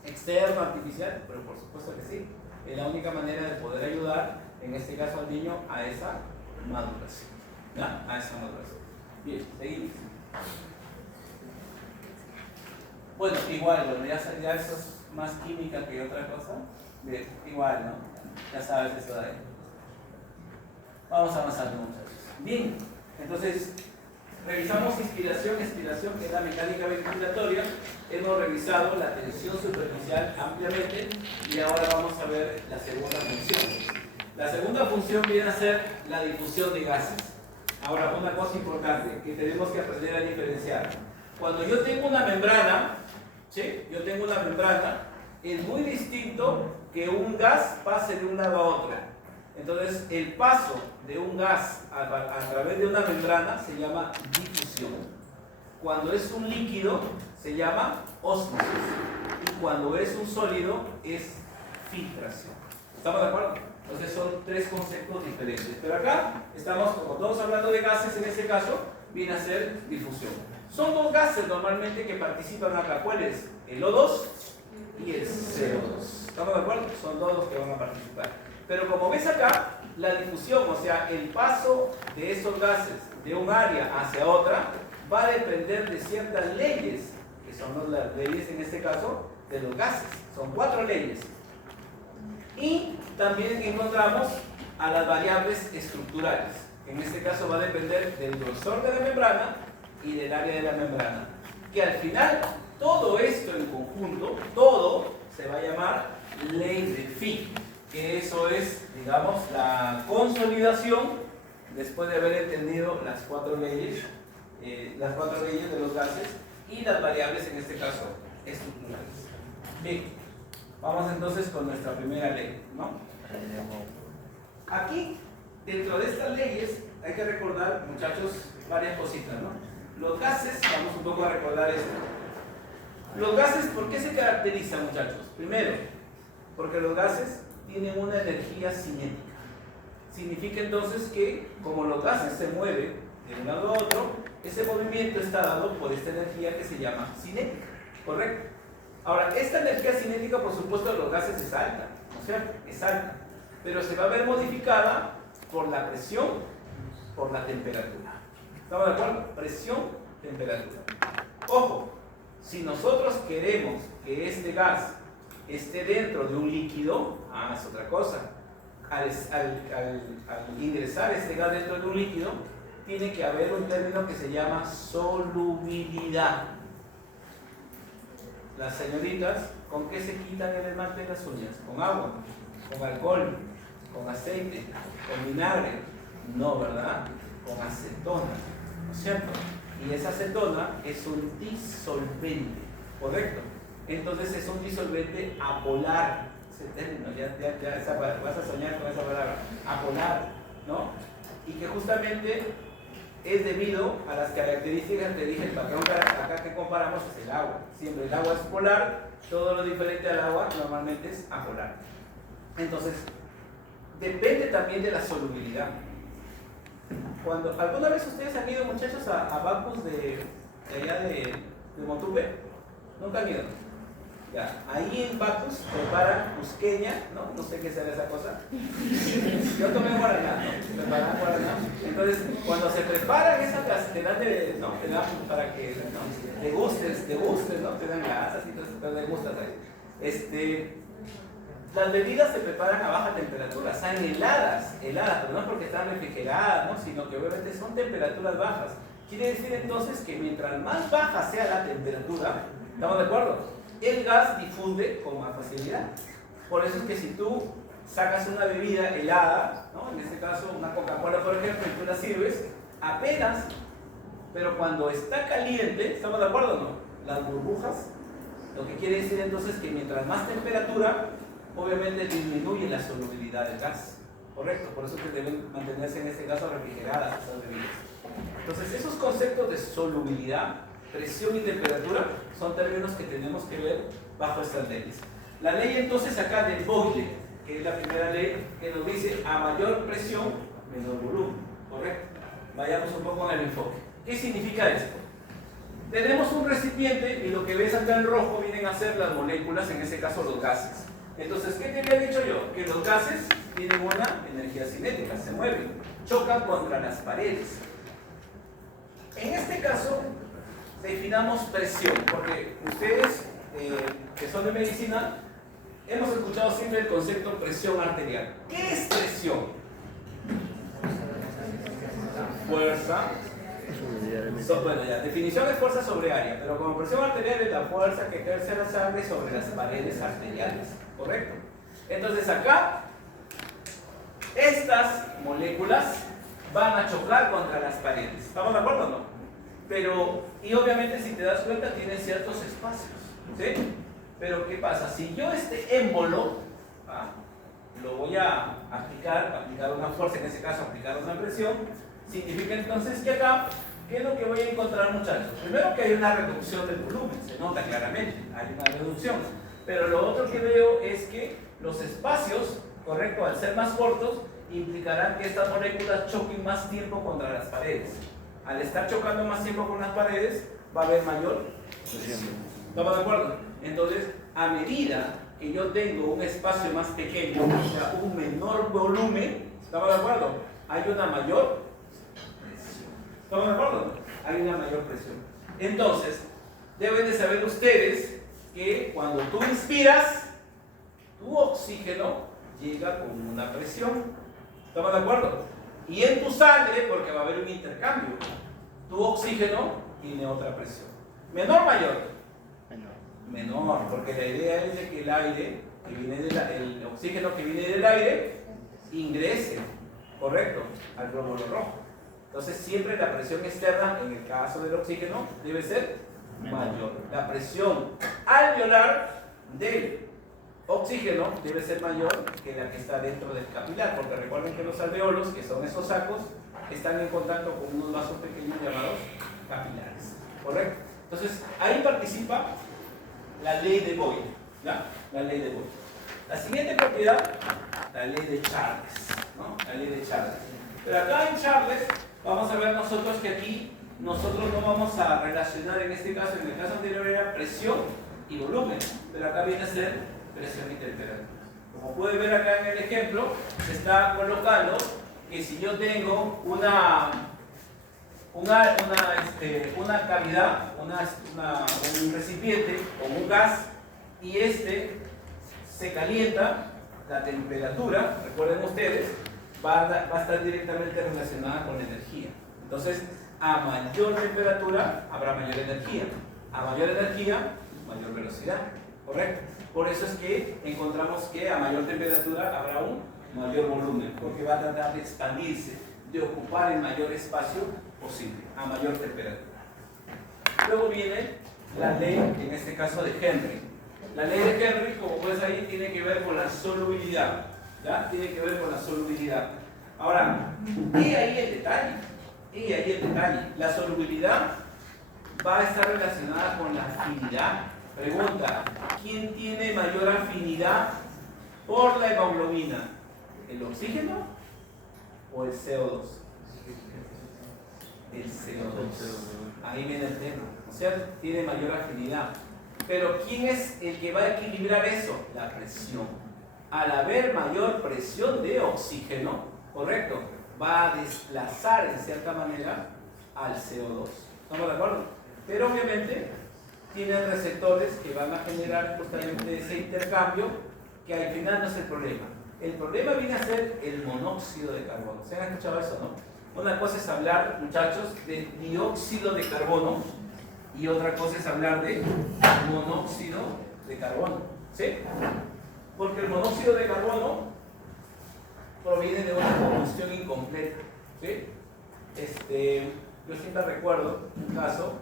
externo, artificial, pero por supuesto que sí. Es la única manera de poder ayudar, en este caso al niño, a esa maduración. ¿Ya? A esa maduración. Bien, seguimos. Bueno, igual, bueno, ya eso es más química que otra cosa. Bien, igual, ¿no? Ya sabes eso de ahí. Vamos avanzando, muchachos. Bien, entonces, revisamos inspiración, expiración, que es la mecánica ventilatoria. Hemos revisado la tensión superficial ampliamente y ahora vamos a ver la segunda función. La segunda función viene a ser la difusión de gases. Ahora, una cosa importante que tenemos que aprender a diferenciar. Cuando yo tengo una membrana, ¿sí? Yo tengo una membrana, es muy distinto que un gas pase de un lado a otro. Entonces, el paso de un gas a través de una membrana se llama difusión. Cuando es un líquido, se llama ósmosis. Y cuando es un sólido, es filtración. ¿Estamos de acuerdo? Entonces, son tres conceptos diferentes. Pero acá estamos, como todos hablando de gases, en este caso, viene a ser difusión. Son dos gases normalmente que participan acá. ¿Cuáles? El O2 y el CO2. ¿Estamos de acuerdo? Son dos los que van a participar. Pero como ves acá, la difusión, o sea, el paso de esos gases de un área hacia otra, va a depender de ciertas leyes, que son las leyes en este caso de los gases. Son 4 leyes. Y también encontramos a las variables estructurales. En este caso va a depender del grosor de la membrana y del área de la membrana. Que al final, todo esto en conjunto, todo se va a llamar ley de Fick. Que eso es, digamos, la consolidación después de haber entendido las 4 leyes de los gases y las variables, en este caso, estructurales. Bien, vamos entonces con nuestra primera ley, ¿no? Aquí, dentro de estas leyes, hay que recordar, muchachos, varias cositas, ¿no? Los gases, vamos un poco a recordar esto. Los gases, ¿por qué se caracterizan, muchachos? Primero, porque los gases tienen una energía cinética. Significa entonces que, como los gases se mueven de un lado a otro, ese movimiento está dado por esta energía que se llama cinética, ¿correcto? Ahora, esta energía cinética, por supuesto, de los gases es alta, ¿no es cierto? Es alta, pero se va a ver modificada por la presión, por la temperatura. ¿Estamos de acuerdo? Presión, temperatura. Ojo, si nosotros queremos que este gas esté dentro de un líquido, es otra cosa. Al ingresar este gas dentro de un líquido, tiene que haber un término que se llama solubilidad. Las señoritas, ¿con qué se quitan el esmalte de las uñas? ¿Con agua? ¿Con alcohol? ¿Con aceite? ¿Con vinagre? No, ¿verdad? Con acetona, ¿no es cierto? Y esa acetona es un disolvente, ¿correcto? Entonces es un disolvente apolar. Ese término, vas a soñar con esa palabra, apolar, ¿no? Y que justamente es debido a las características que dije, el patrón acá que comparamos es el agua. Siempre el agua es polar, todo lo diferente al agua normalmente es apolar. Entonces, depende también de la solubilidad. ¿Alguna vez ustedes han ido, muchachos, a bancos de allá de Motupe? ¿Nunca han ido? Ya, ahí en Bacus preparan cusqueña, ¿no? No sé qué será esa cosa. Yo tomé guaraná, ¿no? Preparan guaraná. Entonces, cuando se preparan esas, te dan para que, ¿no? degustes, ¿no? Te dan gasas y todo eso, te degustas ahí. Las bebidas se preparan a baja temperatura, están heladas, pero no porque están refrigeradas, ¿no? Sino que obviamente son temperaturas bajas. Quiere decir entonces que mientras más baja sea la temperatura, ¿estamos de acuerdo? El gas difunde con más facilidad. Por eso es que si tú sacas una bebida helada, ¿no? En este caso una Coca-Cola por ejemplo, y tú la sirves, apenas, pero cuando está caliente, ¿estamos de acuerdo o no? Las burbujas, lo que quiere decir entonces que mientras más temperatura, obviamente disminuye la solubilidad del gas, ¿correcto? Por eso que deben mantenerse en este caso refrigeradas esas bebidas. Entonces esos conceptos de solubilidad, presión y temperatura son términos que tenemos que ver bajo estas leyes. La ley entonces acá de Boyle, que es la primera ley que nos dice a mayor presión, menor volumen, ¿correcto? Vayamos un poco en el enfoque. ¿Qué significa esto? Tenemos un recipiente y lo que ves acá en rojo vienen a ser las moléculas, en este caso los gases. Entonces, ¿qué te había dicho yo? Que los gases tienen una energía cinética, se mueven, chocan contra las paredes. En este caso, definamos presión, porque ustedes que son de medicina, hemos escuchado siempre el concepto presión arterial. ¿Qué es presión? Fuerza. Bueno, ya, definición de fuerza sobre área, pero como presión arterial es la fuerza que ejerce la sangre sobre las paredes arteriales, ¿correcto? Entonces acá, estas moléculas van a chocar contra las paredes. ¿Estamos de acuerdo o no? Pero, y obviamente si te das cuenta tienen ciertos espacios, ¿sí? Pero ¿qué pasa? Si yo este émbolo, lo voy a aplicar una fuerza, en este caso aplicar una presión, significa entonces que acá, ¿qué es lo que voy a encontrar, muchachos? Primero que hay una reducción del volumen, se nota claramente, hay una reducción. Pero lo otro que veo es que los espacios, correcto, al ser más cortos, implicarán que estas moléculas choquen más tiempo contra las paredes. Al estar chocando más tiempo con las paredes, va a haber mayor presión. ¿Estamos de acuerdo? Entonces, a medida que yo tengo un espacio más pequeño, o sea, un menor volumen, ¿estamos de acuerdo? Hay una mayor presión. ¿Estamos de acuerdo? Hay una mayor presión. Entonces, deben de saber ustedes que cuando tú inspiras, tu oxígeno llega con una presión. ¿Estamos de acuerdo? Y en tu sangre, porque va a haber un intercambio, tu oxígeno tiene otra presión. ¿Menor o mayor? Menor, porque la idea es de que el aire, que viene el oxígeno que viene del aire, ingrese, correcto, al glóbulo rojo. Entonces siempre la presión externa, en el caso del oxígeno, debe ser mayor. La presión alveolar del oxígeno debe ser mayor que la que está dentro del capilar, porque recuerden que los alveolos, que son esos sacos, están en contacto con unos vasos pequeños llamados capilares, ¿correcto? Entonces ahí participa la ley de Boyle, ¿ya? La ley de Boyle. La siguiente propiedad, la ley de Charles, ¿no? La ley de Charles. Pero acá en Charles vamos a ver nosotros que aquí nosotros no vamos a relacionar en este caso, en el caso anterior era presión y volumen, pero acá viene a ser presión y temperatura. Como pueden ver acá en el ejemplo, se está colocando que si yo tengo una cavidad, un recipiente con un gas y este se calienta, la temperatura, recuerden ustedes, va a estar directamente relacionada con la energía. Entonces, a mayor temperatura habrá mayor energía. A mayor energía, mayor velocidad. ¿Correcto? Por eso es que encontramos que a mayor temperatura habrá un mayor volumen, porque va a tratar de expandirse, de ocupar el mayor espacio posible, a mayor temperatura. Luego viene la ley, en este caso de Henry. La ley de Henry, como puedes ahí, tiene que ver con la solubilidad. ¿Ya? Tiene que ver con la solubilidad. Ahora, y ahí el detalle. La solubilidad va a estar relacionada con la afinidad. Pregunta, ¿quién tiene mayor afinidad por la hemoglobina? ¿El oxígeno o el CO2? El CO2. Ahí viene el tema. O sea, tiene mayor agilidad. Pero ¿quién es el que va a equilibrar eso? La presión. Al haber mayor presión de oxígeno, correcto, va a desplazar en cierta manera al CO2. ¿Estamos de acuerdo? Pero obviamente tienen receptores que van a generar justamente ese intercambio, que al final no es el problema. El problema viene a ser el monóxido de carbono. ¿Se han escuchado eso, no? Una cosa es hablar, muchachos, de dióxido de carbono y otra cosa es hablar de monóxido de carbono. ¿Sí? Porque el monóxido de carbono proviene de una combustión incompleta. ¿Sí? Yo siempre recuerdo un caso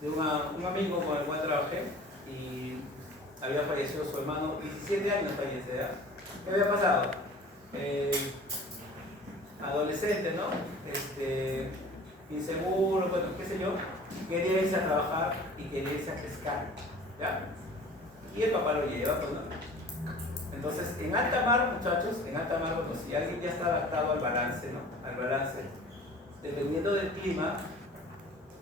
de un amigo con el cual trabajé y había fallecido su hermano, 17 años fallece. ¿Qué había pasado? Adolescente, ¿no? Inseguro, bueno, qué sé yo, quería irse a trabajar y quería irse a pescar, ¿ya? Y el papá lo lleva, pues, ¿no? Entonces, en alta mar, muchachos, en alta mar, bueno, si alguien ya está adaptado al balance, ¿no? Al balance, dependiendo del clima,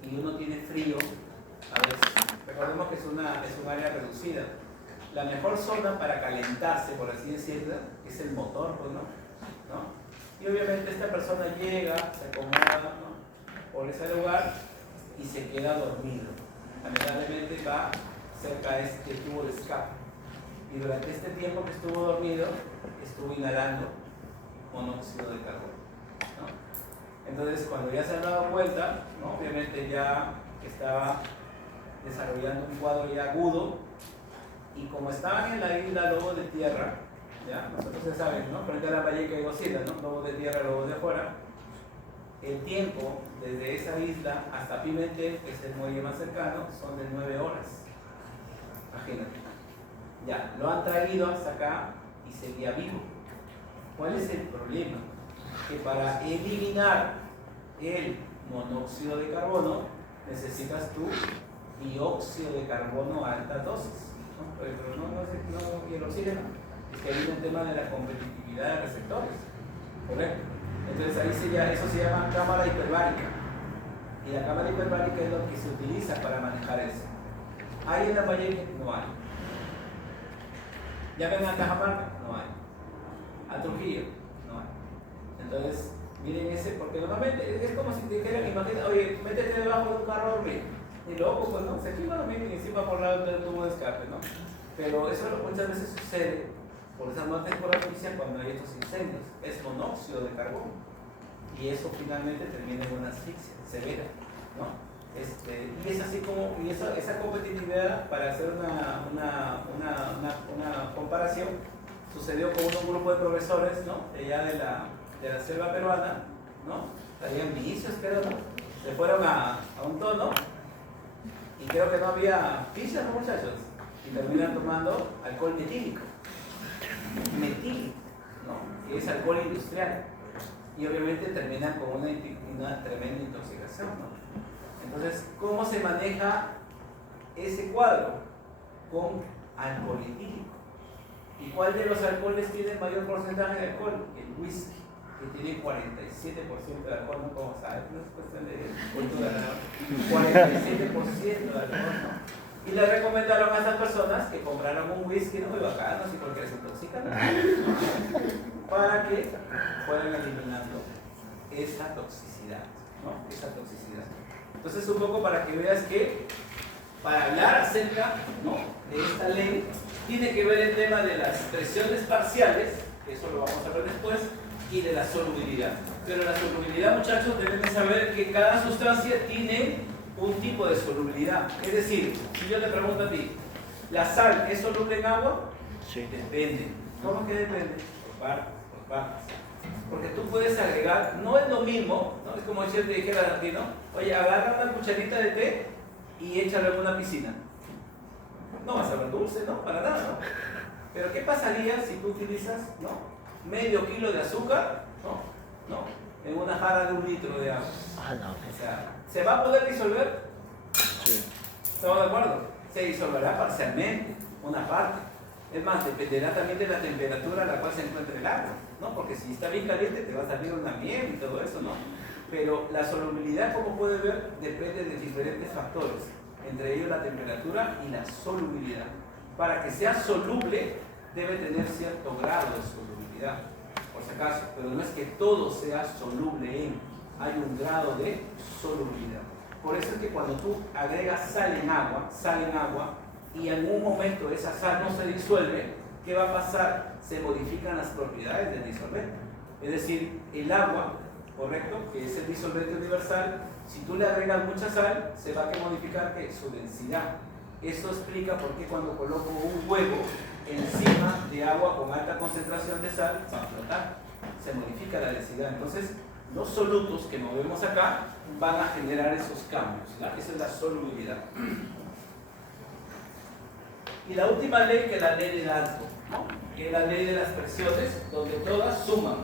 y uno tiene frío, a veces, recordemos que es un área reducida. La mejor zona para calentarse, por así decirlo, es el motor, pues, ¿no? Y obviamente esta persona llega, se acomoda, ¿no?, por ese lugar y se queda dormido. Lamentablemente va cerca de este tubo de escape. Y durante este tiempo que estuvo dormido, estuvo inhalando monóxido de carbono, ¿no? Entonces, cuando ya se han dado cuenta, ¿no?, obviamente ya estaba desarrollando un cuadro ya agudo, y como estaban en la isla Lobos de Tierra, ¿ya? Nosotros ya saben, ¿no?, frente a la Valleca y Godzilla, ¿no?, Lobos de Tierra, Lobos de afuera. El tiempo desde esa isla hasta Pimentel, que es el muelle más cercano, son de 9 horas. Imagínate. Ya, lo han traído hasta acá y seguía vivo. ¿Cuál es el problema? Que para eliminar el monóxido de carbono necesitas tu dióxido de carbono a alta dosis, ¿no? Pero no, y el oxígeno. Es que hay un tema de la competitividad de receptores, ¿correcto? Entonces ahí eso se llama cámara hiperbárica. Y la cámara hiperbárica es lo que se utiliza para manejar eso. ¿Hay en la Valleca? No hay. ¿Ya ven a Cajamarca? No hay. ¿A Trujillo? No hay. Entonces, miren ese, porque normalmente es como si te dijeran, imagina, oye, métete debajo de un carro a dormir. Y luego, pues no, se aquí va a dormir y encima por lado del tubo de escape, ¿no? Pero eso muchas veces sucede por esas notas por la noticia cuando hay estos incendios. Es monóxido de carbono. Y eso finalmente termina en una asfixia severa, ¿no? Y es así como, y esa competitividad, para hacer una comparación, sucedió con un grupo de profesores, ¿no?, de allá de la selva peruana, ¿no? Traían vicios, creo, ¿no? Se fueron a un tono y creo que no había fichas, ¿no, muchachos? Y terminan tomando alcohol metílico, ¿no?, que es alcohol industrial, y obviamente terminan con una tremenda intoxicación, ¿no? Entonces, ¿cómo se maneja ese cuadro? Con alcohol etílico. ¿Y cuál de los alcoholes tiene el mayor porcentaje de alcohol? El whisky, que tiene 47% de alcohol, ¿no? Como sabes, no es cuestión de cultura, ¿no? 47% de alcohol, ¿no? Y le recomendaron a esas personas que compraran un whisky, ¿no?, muy bacano, así porque les intoxican, ¿no?, para que fueran eliminando esa toxicidad, ¿no? Esa toxicidad. Entonces, un poco para que veas que para hablar acerca, ¿no?, de esta ley, tiene que ver el tema de las presiones parciales, que eso lo vamos a ver después, y de la solubilidad. Pero la solubilidad, muchachos, deben de saber que cada sustancia tiene un tipo de solubilidad. Es decir, si yo te pregunto a ti, ¿la sal es soluble en agua? Sí. Depende. ¿Cómo que depende? Por partes. Porque tú puedes agregar, no es lo mismo, ¿no? Es como si yo te dijera a ti, ¿no?, oye, agarra una cucharita de té y échalo en una piscina. No vas a ver dulce, ¿no?, para nada, ¿no? Pero ¿qué pasaría si tú utilizas, ¿no?, medio kilo de azúcar, ¿no?, en una jarra de 1 litro de agua? O sea, ¿se va a poder disolver? Sí. ¿Estamos de acuerdo? Se disolverá parcialmente, una parte. Es más, dependerá también de la temperatura a la cual se encuentre el agua, ¿no? Porque si está bien caliente te va a salir una miel y todo eso, ¿no? Pero la solubilidad, como puedes ver, depende de diferentes factores, entre ellos la temperatura y la solubilidad. Para que sea soluble, debe tener cierto grado de solubilidad, por si acaso, pero no es que todo sea soluble en, hay un grado de solubilidad. Por eso es que cuando tú agregas sal en agua, y en un momento esa sal no se disuelve, ¿qué va a pasar? Se modifican las propiedades del disolvente. Es decir, el agua, correcto, que es el disolvente universal, si tú le agregas mucha sal, se va a modificar ¿qué? Su densidad. Eso explica por qué cuando coloco un huevo encima de agua con alta concentración de sal, va a flotar, se modifica la densidad. Entonces, los solutos que nos vemos acá van a generar esos cambios, ¿no? Esa es la solubilidad. Y la última ley, que es la ley del alto, ¿no? Que es la ley de las presiones, donde todas suman,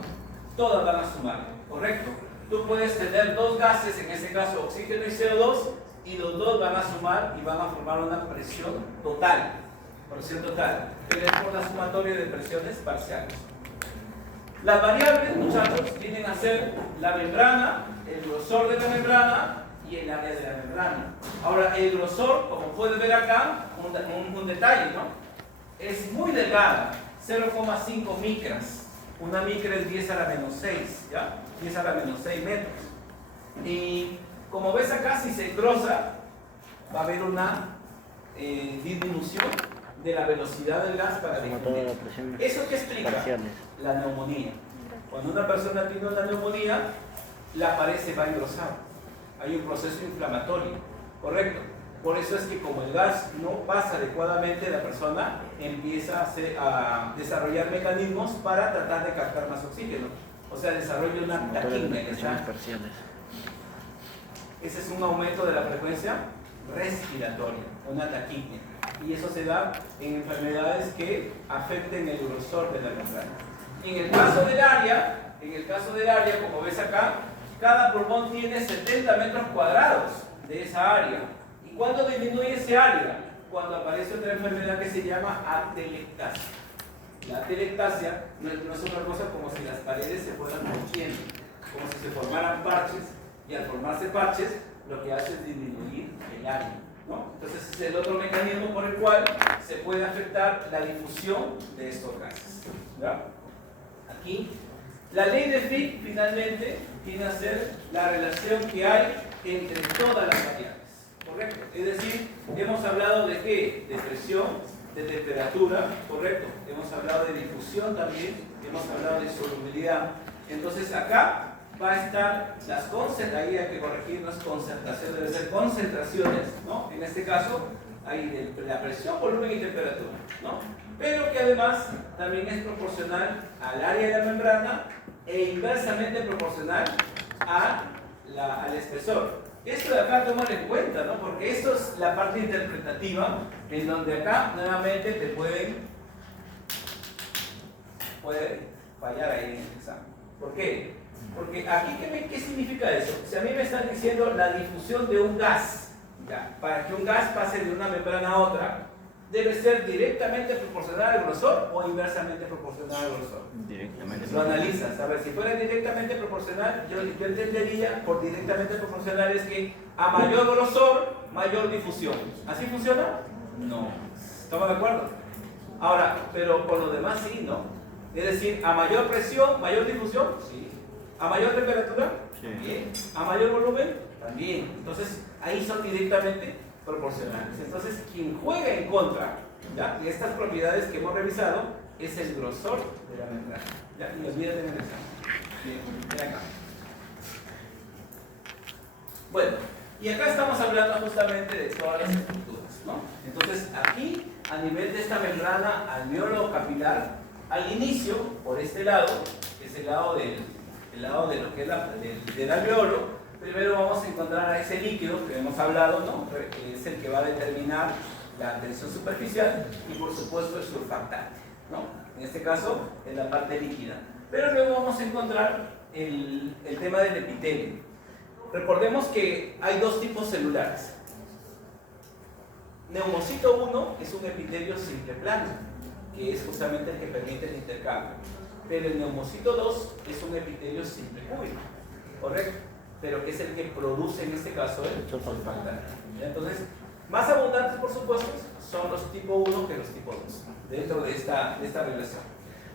todas van a sumar, ¿correcto? Tú puedes tener dos gases, en este caso oxígeno y CO2, y los dos van a sumar y van a formar una presión total, pero es por la sumatoria de presiones parciales. Las variables, muchachos, vienen a ser la membrana, el grosor de la membrana y el área de la membrana. Ahora, el grosor, como puedes ver acá, un detalle, ¿no? Es muy delgada, 0,5 micras. Una micra es 10 a la menos 6, ¿ya? 10 a la menos 6 metros. Y como ves acá, si se engrosa, va a haber una disminución de la velocidad del gas para difundir. ¿Eso qué explica? Parciales. La neumonía. Cuando una persona tiene una neumonía, la pared se va a engrosar. Hay un proceso inflamatorio, ¿correcto? Por eso es que como el gas no pasa adecuadamente, la persona empieza a desarrollar mecanismos para tratar de captar más oxígeno. O sea, desarrolla una taquimia. Ese es un aumento de la frecuencia respiratoria, una taquimia. Y eso se da en enfermedades que afecten el grosor de la membrana. Y en el caso del área, como ves acá, cada pulmón tiene 70 metros cuadrados de esa área. ¿Y cuándo disminuye ese área? Cuando aparece otra enfermedad que se llama atelectasia. La atelectasia no es otra cosa como si las paredes se fueran rompiendo, como si se formaran parches, y al formarse parches, lo que hace es disminuir el área, ¿no? Entonces es el otro mecanismo por el cual se puede afectar la difusión de estos gases, ¿ya? Aquí, la ley de Fick finalmente viene a ser la relación que hay entre todas las variables, ¿correcto? Es decir, hemos hablado de ¿qué? De presión, de temperatura, ¿correcto? Hemos hablado de difusión también, hemos hablado de solubilidad. Entonces acá va a estar las concentraciones, ahí hay que corregir, no es concentración, debe ser concentraciones, ¿no? En este caso, hay la presión, volumen y temperatura, ¿no? Pero que además también es proporcional al área de la membrana e inversamente proporcional al espesor. Esto de acá tómalo en cuenta, ¿no? Porque esto es la parte interpretativa en donde acá nuevamente te puede fallar ahí en el examen. ¿Por qué? Porque aquí, ¿qué significa eso? Si a mí me están diciendo la difusión de un gas, ya, para que un gas pase de una membrana a otra, ¿debe ser directamente proporcional al grosor o inversamente proporcional al grosor? Directamente. Lo analizas. A ver, si fuera directamente proporcional, yo entendería por directamente proporcional es que a mayor grosor, mayor difusión. ¿Así funciona? No. ¿Estamos de acuerdo? Ahora, pero por lo demás sí, ¿no? Es decir, a mayor presión, mayor difusión, sí. ¿A mayor temperatura? Sí. Bien. ¿A mayor volumen? También. Entonces, ahí son directamente proporcionales. Entonces, quien juega en contra, ¿ya? De estas propiedades que hemos revisado es el grosor de la membrana. ¿Ya? Y olvídate en el examen. Bien, ven acá. Bueno, y acá estamos hablando justamente de todas las estructuras, ¿no? Entonces, aquí, a nivel de esta membrana alveolo capilar, al inicio, por este lado, que es el lado de lo que es del alveolo, primero vamos a encontrar a ese líquido que hemos hablado, ¿no? Que es el que va a determinar la tensión superficial y por supuesto el surfactante, ¿no? En este caso es la parte líquida. Pero luego vamos a encontrar el tema del epitelio. Recordemos que hay dos tipos celulares. Neumocito 1 es un epitelio simple plano. que es justamente el que permite el intercambio. Pero el neumocito 2 es un epitelio simple cúbico, ¿correcto? Pero que es el que produce en este caso el surfactante. Entonces, más abundantes por supuesto son los tipo 1 que los tipo 2 dentro de esta relación.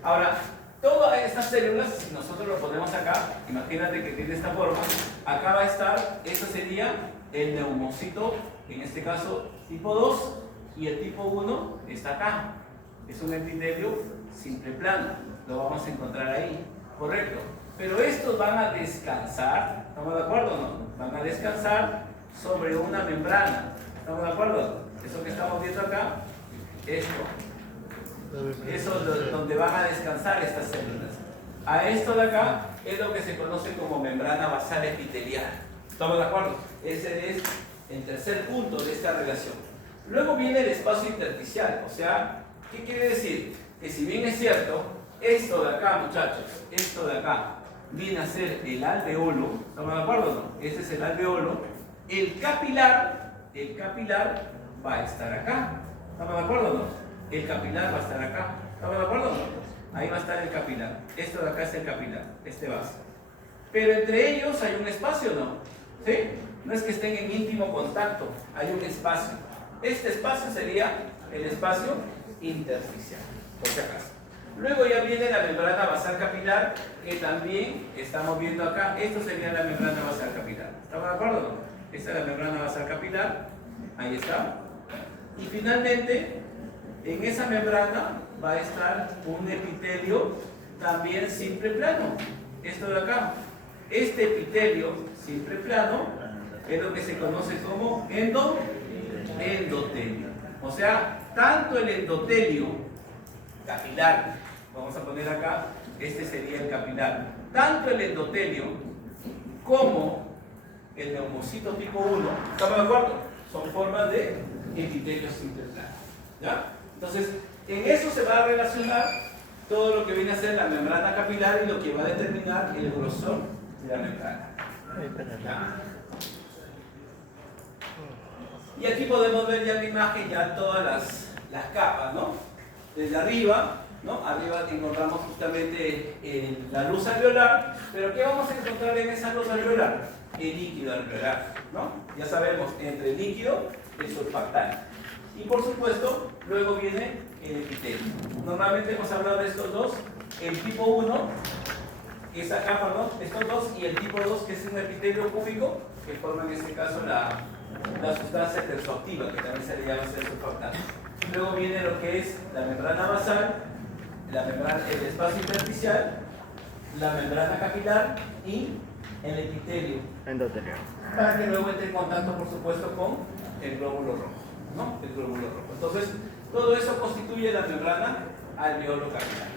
Ahora, todas estas células, si nosotros lo ponemos acá, imagínate que tiene esta forma, acá va a estar, eso sería el neumocito, en este caso tipo 2, y el tipo 1 está acá. Es un epitelio simple plano, lo vamos a encontrar ahí, correcto. Pero estos van a descansar, ¿estamos de acuerdo o no? Van a descansar sobre una membrana, ¿estamos de acuerdo? Eso que estamos viendo acá, esto. Eso es donde van a descansar estas células. A esto de acá es lo que se conoce como membrana basal epitelial. ¿Estamos de acuerdo? Ese es el tercer punto de esta relación. Luego viene el espacio intersticial. O sea, ¿qué quiere decir? Que si bien es cierto, esto de acá, muchachos, esto de acá, viene a ser el alveolo. ¿Estamos de acuerdo o no? Ese es el alveolo. El capilar va a estar acá. ¿Estamos de acuerdo o no? El capilar va a estar acá. ¿Estamos de acuerdo o no? Ahí va a estar el capilar. Esto de acá es el capilar, este vaso. Pero entre ellos hay un espacio, ¿no? ¿Sí? No es que estén en íntimo contacto, hay un espacio. Este espacio sería el espacio intersticial, por si acaso. Luego ya viene la membrana basal capilar, que también estamos viendo acá. Esto sería la membrana basal capilar. ¿Estamos de acuerdo o no? Esta es la membrana basal capilar. Ahí está. Y finalmente, en esa membrana va a estar un epitelio también simple plano. Esto de acá. Este epitelio simple plano es lo que se conoce como endotelio. O sea, tanto el endotelio capilar, vamos a poner acá, este sería el capilar, tanto el endotelio como el neumocito tipo 1, ¿estamos de acuerdo? Son formas de epitelio simple plano. ¿Ya? Entonces, en eso se va a relacionar todo lo que viene a ser la membrana capilar y lo que va a determinar el grosor de la membrana. ¿Ya? Y aquí podemos ver ya en la imagen ya todas las capas, ¿no? Desde arriba, ¿no? Arriba encontramos justamente la luz alveolar, pero ¿qué vamos a encontrar en esa luz alveolar? El líquido alveolar, ¿no? Ya sabemos, entre el líquido el surfactante. Y por supuesto, luego viene el epitelio. Normalmente hemos hablado de estos dos, el tipo 1, que es acá, perdón, estos dos, y el tipo 2, que es un epitelio cúbico, que forma en este caso la sustancia tersoactiva, que también se le llama ser surfactante. Luego viene lo que es la membrana basal, el espacio intersticial, la membrana capilar y el epitelio. Endotelio. Para que luego entre en contacto, por supuesto, con el glóbulo rojo, ¿no? El glóbulo rojo. Entonces, todo eso constituye la membrana alveolo capilar.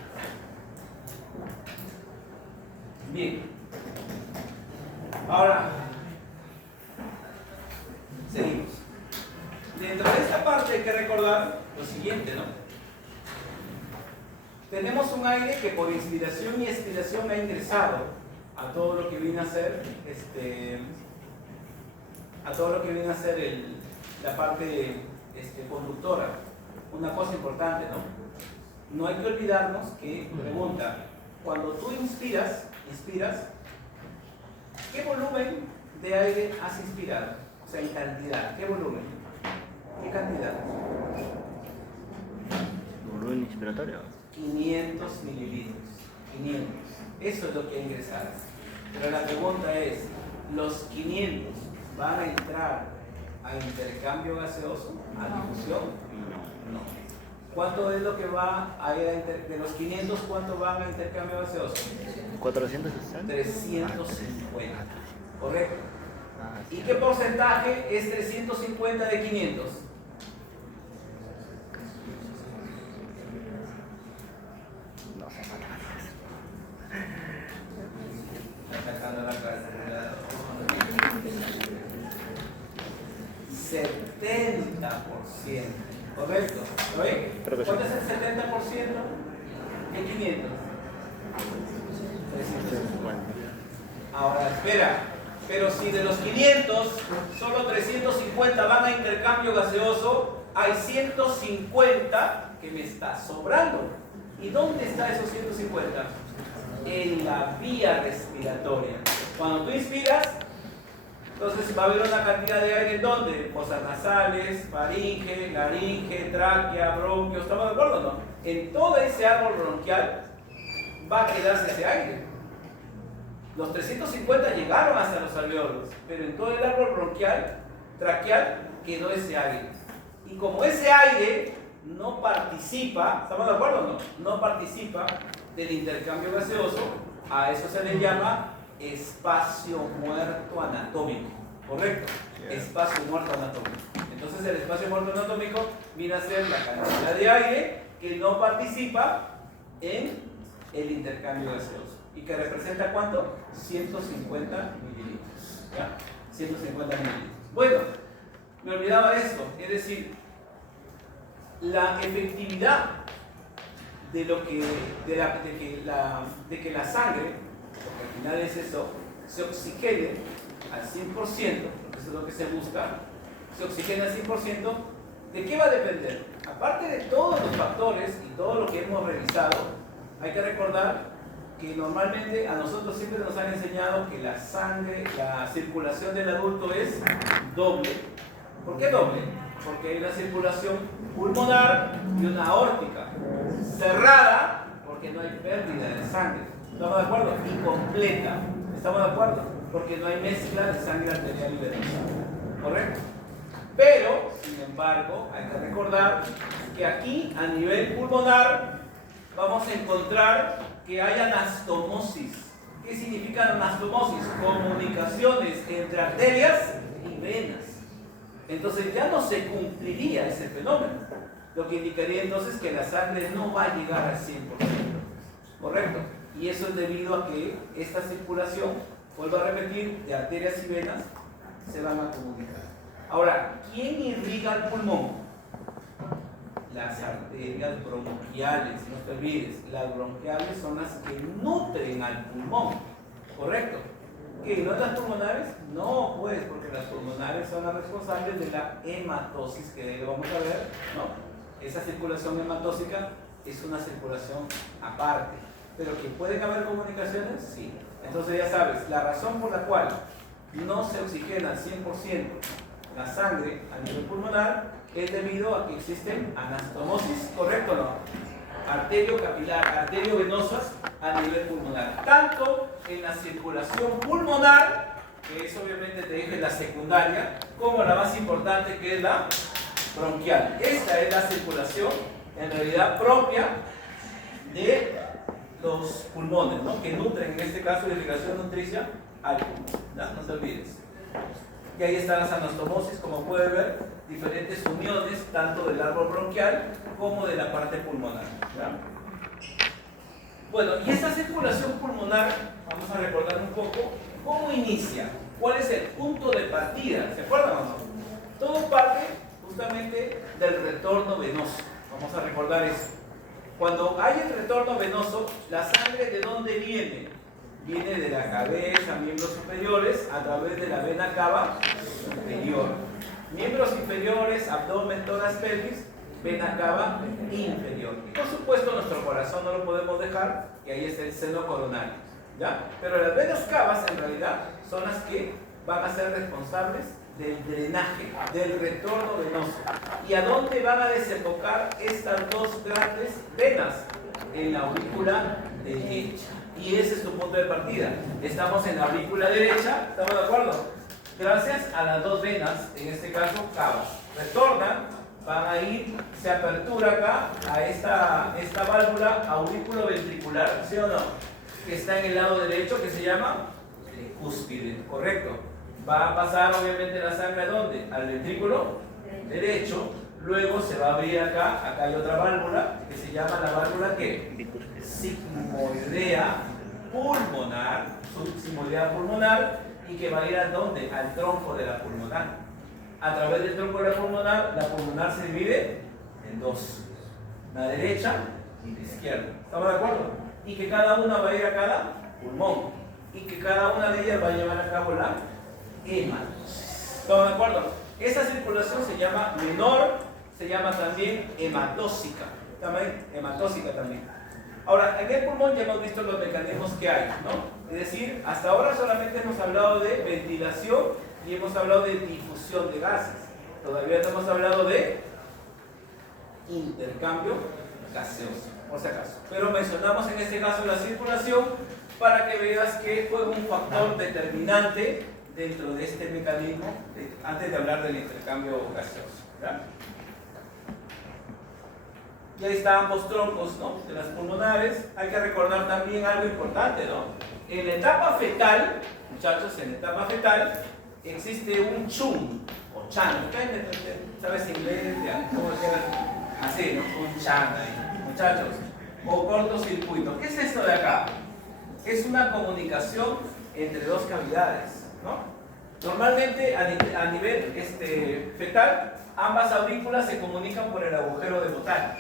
Bien. Ahora, seguimos. Dentro de esta parte hay que recordar lo siguiente, ¿no? Tenemos un aire que por inspiración y expiración ha ingresado a todo lo que viene a ser la parte conductora. Una cosa importante, ¿no? No hay que olvidarnos que, pregunta, cuando tú inspiras, ¿qué volumen de aire has inspirado? O sea, en cantidad, ¿qué volumen? ¿Qué cantidad? Volumen inspiratorio. 500 mililitros. 500. Eso es lo que ha ingresado. Pero la pregunta es, ¿los 500 van a entrar a intercambio gaseoso, a difusión? No. ¿Cuánto es lo que va a ir de los 500, cuánto van a intercambio gaseoso? 460. 350. ¿Correcto? ¿Y qué porcentaje es 350 de 500? No sé Está sacando la cabeza. 70%. ¿Correcto? ¿Lo ven? ¿Cuánto es el 70% de 500? 350. Ahora, espera. Pero si de los 500, solo 350 van a intercambio gaseoso, hay 150 que me está sobrando. ¿Y dónde está esos 150? En la vía respiratoria. Cuando tú inspiras, entonces va a haber una cantidad de aire. ¿En dónde? Fosas nasales, faringe, laringe, tráquea, bronquios. ¿Estamos de acuerdo o no? En todo ese árbol bronquial va a quedarse ese aire. Los 350 llegaron hasta los alveolos, pero en todo el árbol bronquial, traqueal, quedó ese aire. Y como ese aire no participa, ¿estamos de acuerdo o no? No participa del intercambio gaseoso, a eso se le llama espacio muerto anatómico, ¿correcto? Espacio muerto anatómico. Entonces el espacio muerto anatómico viene a ser la cantidad de aire que no participa en el intercambio gaseoso. ¿Y que representa cuánto? 150 mililitros. ¿Ya? 150 mililitros. Bueno, me olvidaba esto, es decir, la efectividad de que la sangre, porque al final es eso, se oxigene al 100%, porque eso es lo que se busca, se oxigena al 100%, ¿de qué va a depender? Aparte de todos los factores y todo lo que hemos revisado, hay que recordar que normalmente a nosotros siempre nos han enseñado que la sangre, la circulación del adulto es doble. ¿Por qué doble? Porque hay una circulación pulmonar y una aórtica. Cerrada, porque no hay pérdida de sangre. ¿Estamos de acuerdo? Y completa. ¿Estamos de acuerdo? Porque no hay mezcla de sangre arterial y venosa. ¿Correcto? Pero, sin embargo, hay que recordar que aquí, a nivel pulmonar, vamos a encontrar que hay anastomosis. ¿Qué significa anastomosis? Comunicaciones entre arterias y venas. Entonces ya no se cumpliría ese fenómeno, lo que indicaría entonces que la sangre no va a llegar al 100%, ¿correcto? Y eso es debido a que esta circulación, vuelvo a repetir, de arterias y venas se van a comunicar. Ahora, ¿quién irriga el pulmón? Las arterias bronquiales, no te olvides, las bronquiales son las que nutren al pulmón, ¿correcto? ¿Qué? ¿No las pulmonares? No, pues, porque las pulmonares son las responsables de la hematosis, que lo vamos a ver, ¿no? Esa circulación hematósica es una circulación aparte, pero que pueden haber comunicaciones, sí. Entonces ya sabes, la razón por la cual no se oxigena al 100% la sangre a nivel pulmonar es debido a que existen anastomosis, ¿correcto o no? Arteriocapilar, arteriovenosas a nivel pulmonar, tanto en la circulación pulmonar, que es obviamente te dije la secundaria, como la más importante, que es la bronquial. Esta es la circulación en realidad propia de los pulmones, ¿no? Que nutren, en este caso de irrigación nutricia al pulmón, ¿no? No te olvides. Y ahí están las anastomosis, como puedes ver, diferentes uniones, tanto del árbol bronquial como de la parte pulmonar, ¿ya? Bueno, y esta circulación pulmonar, vamos a recordar un poco, ¿cómo inicia? ¿Cuál es el punto de partida? ¿Se acuerdan o no? Todo parte justamente del retorno venoso. Vamos a recordar eso. Cuando hay el retorno venoso, ¿la sangre de dónde viene? Viene de la cabeza, miembros superiores, a través de la vena cava superior. Miembros inferiores, abdomen, tórax, pelvis, vena cava inferior. Y por supuesto nuestro corazón no lo podemos dejar, y ahí está el seno coronario, ¿ya? Pero las venas cavas en realidad son las que van a ser responsables del drenaje, del retorno venoso. ¿Y a dónde van a desembocar estas dos grandes venas? En la aurícula derecha. Y ese es tu punto de partida. Estamos en la aurícula derecha, ¿estamos de acuerdo? Gracias a las dos venas, en este caso cavas. Retornan, van a ir, se apertura acá a esta válvula aurículo-ventricular, ¿sí o no? Que está en el lado derecho, que se llama cúspide, ¿correcto? Va a pasar obviamente la sangre ¿a dónde? Al ventrículo derecho. Luego se va a abrir acá hay otra válvula que se llama la válvula ¿qué? Sigmoidea pulmonar, subsigmoidea pulmonar, y que va a ir ¿a dónde? Al tronco de la pulmonar. A través del tronco de la pulmonar se divide en dos, la derecha y la izquierda. ¿Estamos de acuerdo? Y que cada una va a ir a cada pulmón, y que cada una de ellas va a llevar a cabo la hematosis. ¿Estamos de acuerdo? Esa circulación se llama menor, se llama también hematóxica. Hematóxica también. Ahora, en el pulmón ya hemos visto los mecanismos que hay, ¿no? Es decir, hasta ahora solamente hemos hablado de ventilación y hemos hablado de difusión de gases. Todavía no hemos hablado de intercambio gaseoso, por si acaso. Pero mencionamos en este caso la circulación para que veas que fue un factor determinante dentro de este mecanismo antes de hablar del intercambio gaseoso, ¿verdad? Y ahí están ambos troncos, ¿no?, de las pulmonares. Hay que recordar también algo importante, ¿no? En la etapa fetal, muchachos, en la etapa fetal existe un chun o chan, ¿sabes inglés? ¿Cómo se llama? Así, ¿no? Un chan ahí, muchachos. O cortocircuito. ¿Qué es esto de acá? Es una comunicación entre dos cavidades, ¿no? Normalmente a nivel fetal, ambas aurículas se comunican por el agujero de Botán.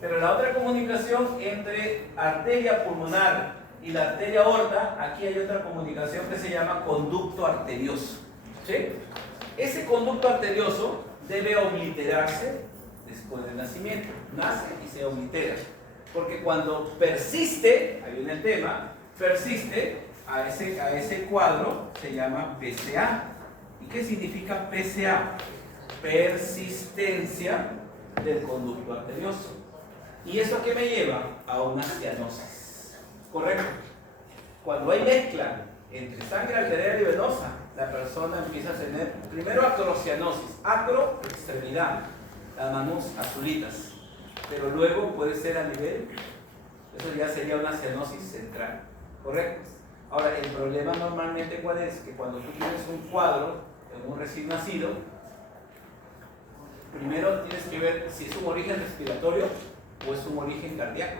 Pero la otra comunicación entre arteria pulmonar y la arteria aorta, aquí hay otra comunicación que se llama conducto arterioso, ¿sí? Ese conducto arterioso debe obliterarse después del nacimiento. Nace y se oblitera. Porque cuando persiste, ahí viene el tema, persiste a ese cuadro, se llama PCA. ¿Y qué significa PCA? Persistencia del conducto arterioso. ¿Y eso qué me lleva? A una cianosis. ¿Correcto? Cuando hay mezcla entre sangre arterial y venosa, la persona empieza a tener primero acrocianosis. Acro, extremidad, las manos azulitas. Pero luego puede ser a nivel, eso ya sería una cianosis central. ¿Correcto? Ahora, el problema normalmente ¿cuál es? Que cuando tú tienes un cuadro en un recién nacido, primero tienes que ver si es un origen respiratorio o es un origen cardíaco.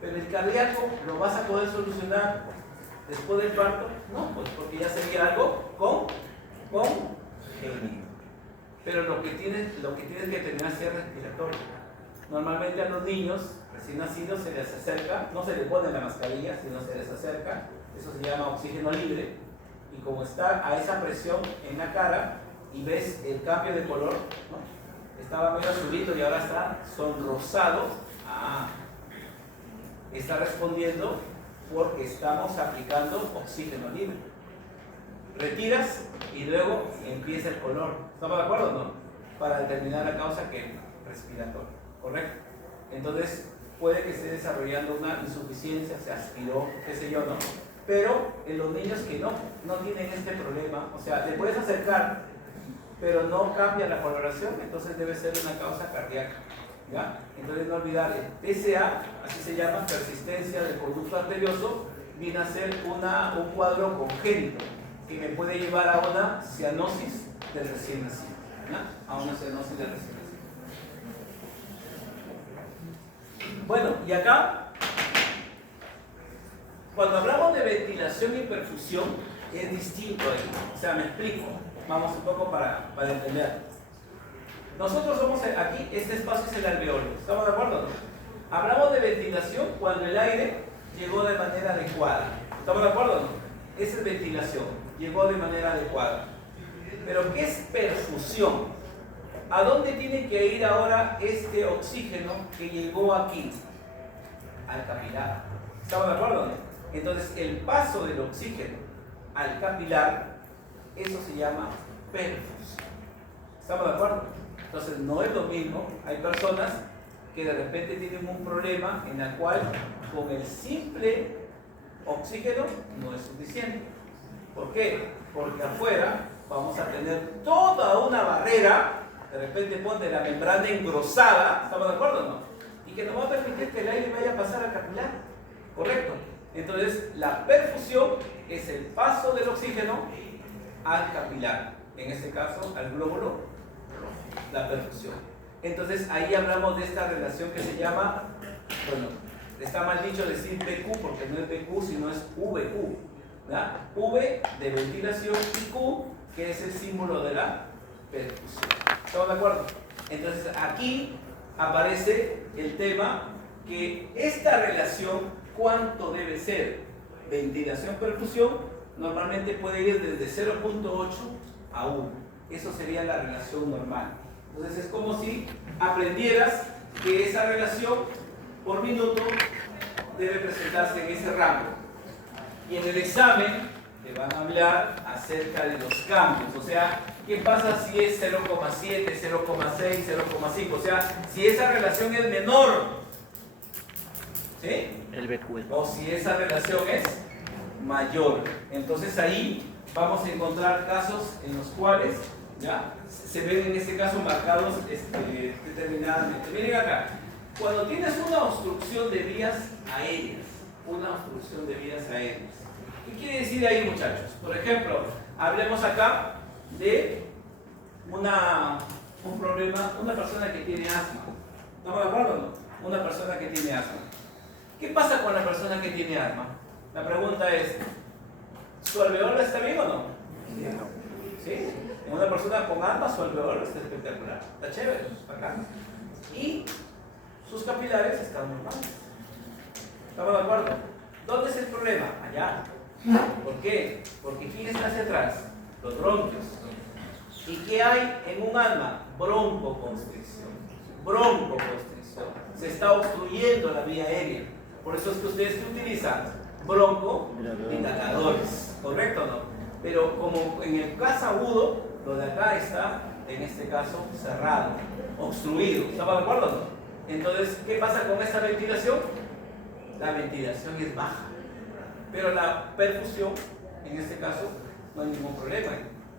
Pero el cardíaco lo vas a poder solucionar después del parto, no, pues porque ya sería algo congénito. Pero lo que tienes que terminar es ser respiratorio. Normalmente a los niños recién nacidos se les acerca, no se les pone la mascarilla, sino se les acerca, eso se llama oxígeno libre, y como está a esa presión en la cara y ves el cambio de color, ¿no?, estaba medio azulito y ahora está sonrosado, está respondiendo porque estamos aplicando oxígeno libre. Retiras y luego empieza el color. ¿Estamos de acuerdo o no? Para determinar la causa que es respiratoria, ¿correcto? Entonces puede que esté desarrollando una insuficiencia, se aspiró, qué sé yo, ¿no? Pero en los niños que no tienen este problema, o sea, le puedes acercar, pero no cambia la coloración, entonces debe ser una causa cardíaca, ¿ya? Entonces no olvidar, el PCA, así se llama, persistencia del conducto arterioso, viene a ser un cuadro congénito que me puede llevar a una cianosis del recién nacido, ¿ya? A una cianosis del recién nacido. Bueno, y acá, cuando hablamos de ventilación y perfusión, es distinto ahí, o sea, me explico. Vamos un poco para entender. Nosotros somos aquí, este espacio es el alveolo. ¿Estamos de acuerdo? ¿No? Hablamos de ventilación cuando el aire llegó de manera adecuada. ¿Estamos de acuerdo? ¿No? Esa es ventilación, llegó de manera adecuada. Pero ¿qué es perfusión? ¿A dónde tiene que ir ahora este oxígeno que llegó aquí? Al capilar. ¿Estamos de acuerdo? ¿No? Entonces, el paso del oxígeno al capilar, eso se llama perfusión. ¿Estamos de acuerdo? Entonces no es lo mismo. Hay personas que de repente tienen un problema en el cual con el simple oxígeno no es suficiente. ¿Por qué? Porque afuera vamos a tener toda una barrera, de repente ponte la membrana engrosada, ¿estamos de acuerdo o no? Y que no va a permitir que el aire vaya a pasar al capilar. ¿Correcto? Entonces la perfusión es el paso del oxígeno al capilar, en este caso al glóbulo rojo, la perfusión. Entonces ahí hablamos de esta relación que se llama, bueno, está mal dicho decir BQ porque no es BQ sino es VQ, ¿verdad? V de ventilación y Q que es el símbolo de la perfusión. ¿Estamos de acuerdo? Entonces aquí aparece el tema que esta relación, ¿cuánto debe ser? Ventilación-perfusión normalmente puede ir desde 0.8 a 1. Eso sería la relación normal. Entonces es como si aprendieras que esa relación por minuto debe presentarse en ese rango. Y en el examen te van a hablar acerca de los cambios, o sea, ¿qué pasa si es 0,7, 0,6, 0,5? O sea, si esa relación es menor, ¿sí? El BQL. O si esa relación es mayor. Entonces ahí vamos a encontrar casos en los cuales ¿ya? Se ven en este caso marcados determinadamente. Miren acá, cuando tienes una obstrucción de vías aéreas, ¿qué quiere decir ahí, muchachos? Por ejemplo, hablemos acá de un problema, una persona que tiene asma. ¿Estamos de acuerdo o no? Una persona que tiene asma. ¿Qué pasa con la persona que tiene asma? La pregunta es, ¿su alveola está bien o no? ¿Sí? En una persona con asma, su alveola está espectacular. Está chévere, bacán. Y sus capilares están normales. ¿Estamos de acuerdo? ¿Dónde es el problema? Allá. ¿Por qué? Porque ¿quién está hacia atrás? Los bronquios. ¿Y qué hay en un alma? Broncoconstricción. Broncoconstricción. Se está obstruyendo la vía aérea. Por eso es que ustedes que utilizan broncodilatadores. ¿Correcto o no? Pero como en el caso agudo, lo de acá está, en este caso, cerrado, obstruido. ¿Estamos de acuerdo o no? Entonces, ¿qué pasa con esta ventilación? La ventilación es baja. Pero la perfusión, en este caso, no hay ningún problema.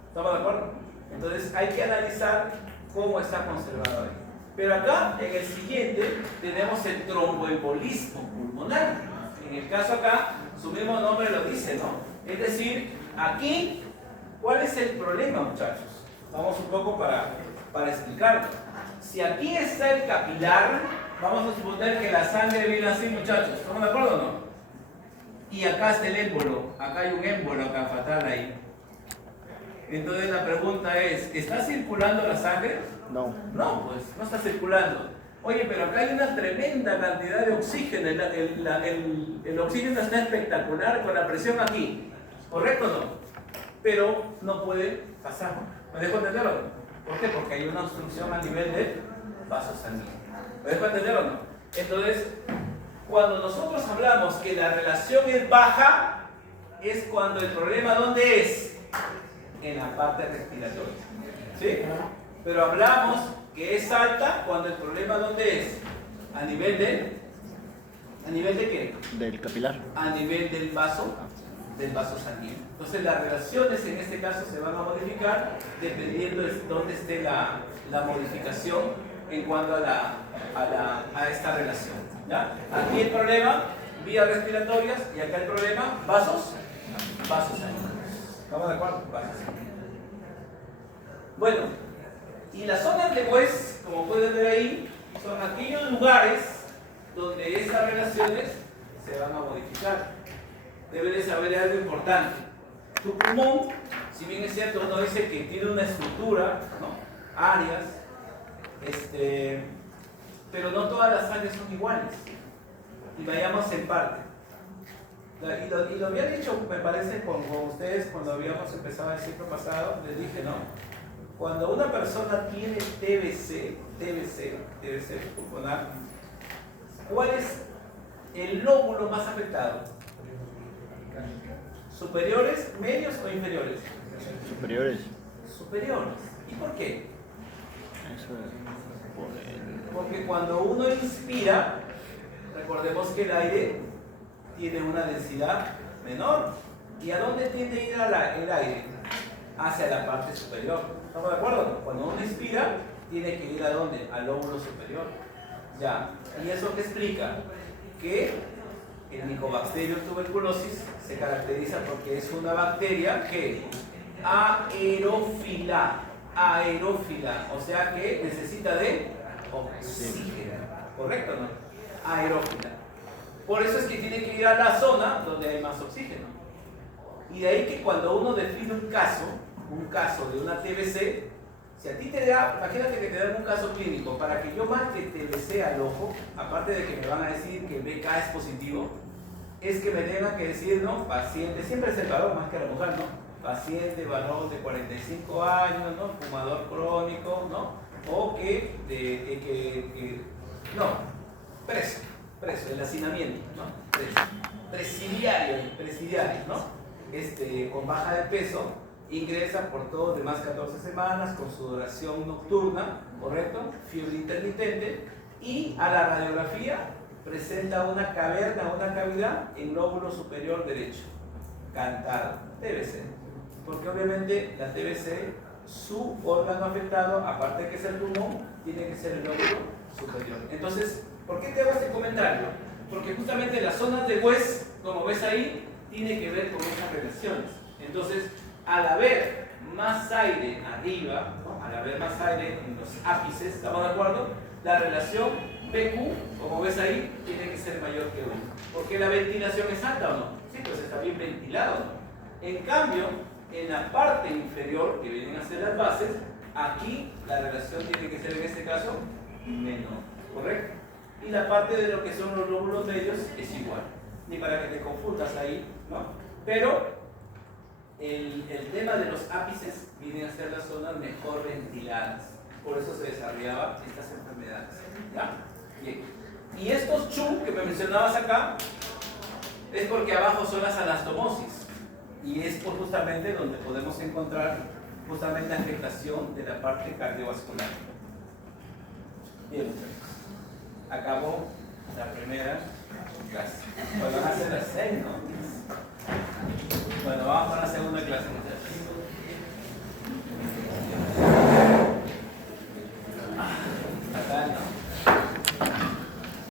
¿Estamos de acuerdo? Entonces hay que analizar cómo está conservado ahí. Pero acá, en el siguiente, tenemos el tromboembolismo pulmonar. En el caso acá, su mismo nombre lo dice, ¿no? Es decir, aquí, ¿cuál es el problema, muchachos? Vamos un poco para explicarlo. Si aquí está el capilar, vamos a suponer que la sangre viene así, muchachos. ¿Estamos de acuerdo o no? Y acá está el émbolo. Acá hay un émbolo acá fatal ahí. Entonces la pregunta es, ¿está circulando la sangre? No. No, pues no está circulando. Oye, pero acá hay una tremenda cantidad de oxígeno. El oxígeno está espectacular con la presión aquí. ¿Correcto o no? Pero no puede pasar. ¿Me dejo entenderlo? ¿Por qué? Porque hay una obstrucción a nivel del vaso sanguíneo. ¿Me dejo entenderlo o no? Entonces, cuando nosotros hablamos que la relación es baja, es cuando el problema ¿dónde es? En la parte respiratoria. ¿Sí? Pero hablamos que es alta cuando el problema ¿dónde es? A nivel de... ¿A nivel de qué? Del capilar. A nivel del vaso sanguíneo. Entonces las relaciones en este caso se van a modificar dependiendo de dónde esté la modificación en cuanto a esta relación. ¿Ya? Aquí el problema, vías respiratorias, y acá el problema, vasos sanguíneos. ¿Estamos de acuerdo? Vasos sanguíneos. Bueno, y las zonas de West, como pueden ver ahí, son aquellos lugares donde estas relaciones se van a modificar. Deben de saber algo importante. Tu pulmón, si bien es cierto, uno dice que tiene una estructura, ¿no? Áreas, pero no todas las áreas son iguales. Y vayamos en parte. Y lo había dicho, me parece, con ustedes cuando habíamos empezado el ciclo pasado, les dije, ¿no? Cuando una persona tiene TBC pulmonar, ¿cuál es el lóbulo más afectado? ¿Superiores, medios o inferiores? Superiores. Superiores. ¿Y por qué? Eso es Porque cuando uno inspira, recordemos que el aire tiene una densidad menor. ¿Y a dónde tiende a ir el aire? Hacia la parte superior. ¿Estamos de acuerdo? Cuando uno inspira, tiene que ir ¿a dónde? Al lóbulo superior. Ya. ¿Y eso qué explica? Que el Mycobacterium tuberculosis se caracteriza porque es una bacteria que aerófila, o sea que necesita de oxígeno. ¿Correcto o no? Aerófila. Por eso es que tiene que ir a la zona donde hay más oxígeno. Y de ahí que cuando uno define un caso de una TBC, si a ti te da, imagínate que te dan un caso clínico, para que yo marque TBC al ojo, aparte de que me van a decir que BK es positivo, es que me tengan que decir, ¿no? Paciente, siempre es el varón más que la mujer, ¿no? Paciente, varón de 45 años, ¿no? Fumador crónico, ¿no? o preso, el hacinamiento, ¿no? Presidiarios, ¿no? Con baja de peso, ingresa por todos los demás 14 semanas con sudoración nocturna, ¿correcto? Fiebre intermitente, y a la radiografía presenta una caverna, una cavidad en lóbulo superior derecho, cantado, TBC, porque obviamente la TBC, su órgano afectado, aparte de que es el pulmón, tiene que ser el lóbulo superior. Entonces, ¿por qué te hago este comentario? Porque justamente las zonas de West, como ves ahí, tiene que ver con esas relaciones. Entonces, al haber más aire arriba, ¿no? Al haber más aire en los ápices, ¿estamos de acuerdo? La relación PQ, como ves ahí, tiene que ser mayor que 1. ¿Por qué la ventilación es alta o no? Sí, pues está bien ventilado, ¿no? En cambio, en la parte inferior, que vienen a ser las bases, aquí la relación tiene que ser, en este caso, menor, ¿correcto? Y la parte de lo que son los lóbulos medios es igual, ni para que te confundas ahí, ¿no? Pero el tema de los ápices vienen a ser las zonas mejor ventiladas, por eso se desarrollaban estas enfermedades, ¿ya? Bien. Y estos CHU que me mencionabas acá, es porque abajo son las anastomosis, y es por justamente donde podemos encontrar justamente afectación de la parte cardiovascular. Bien, acabó la primera clase. Bueno, van a ser las 6, ¿no? Bueno, vamos a la segunda clase.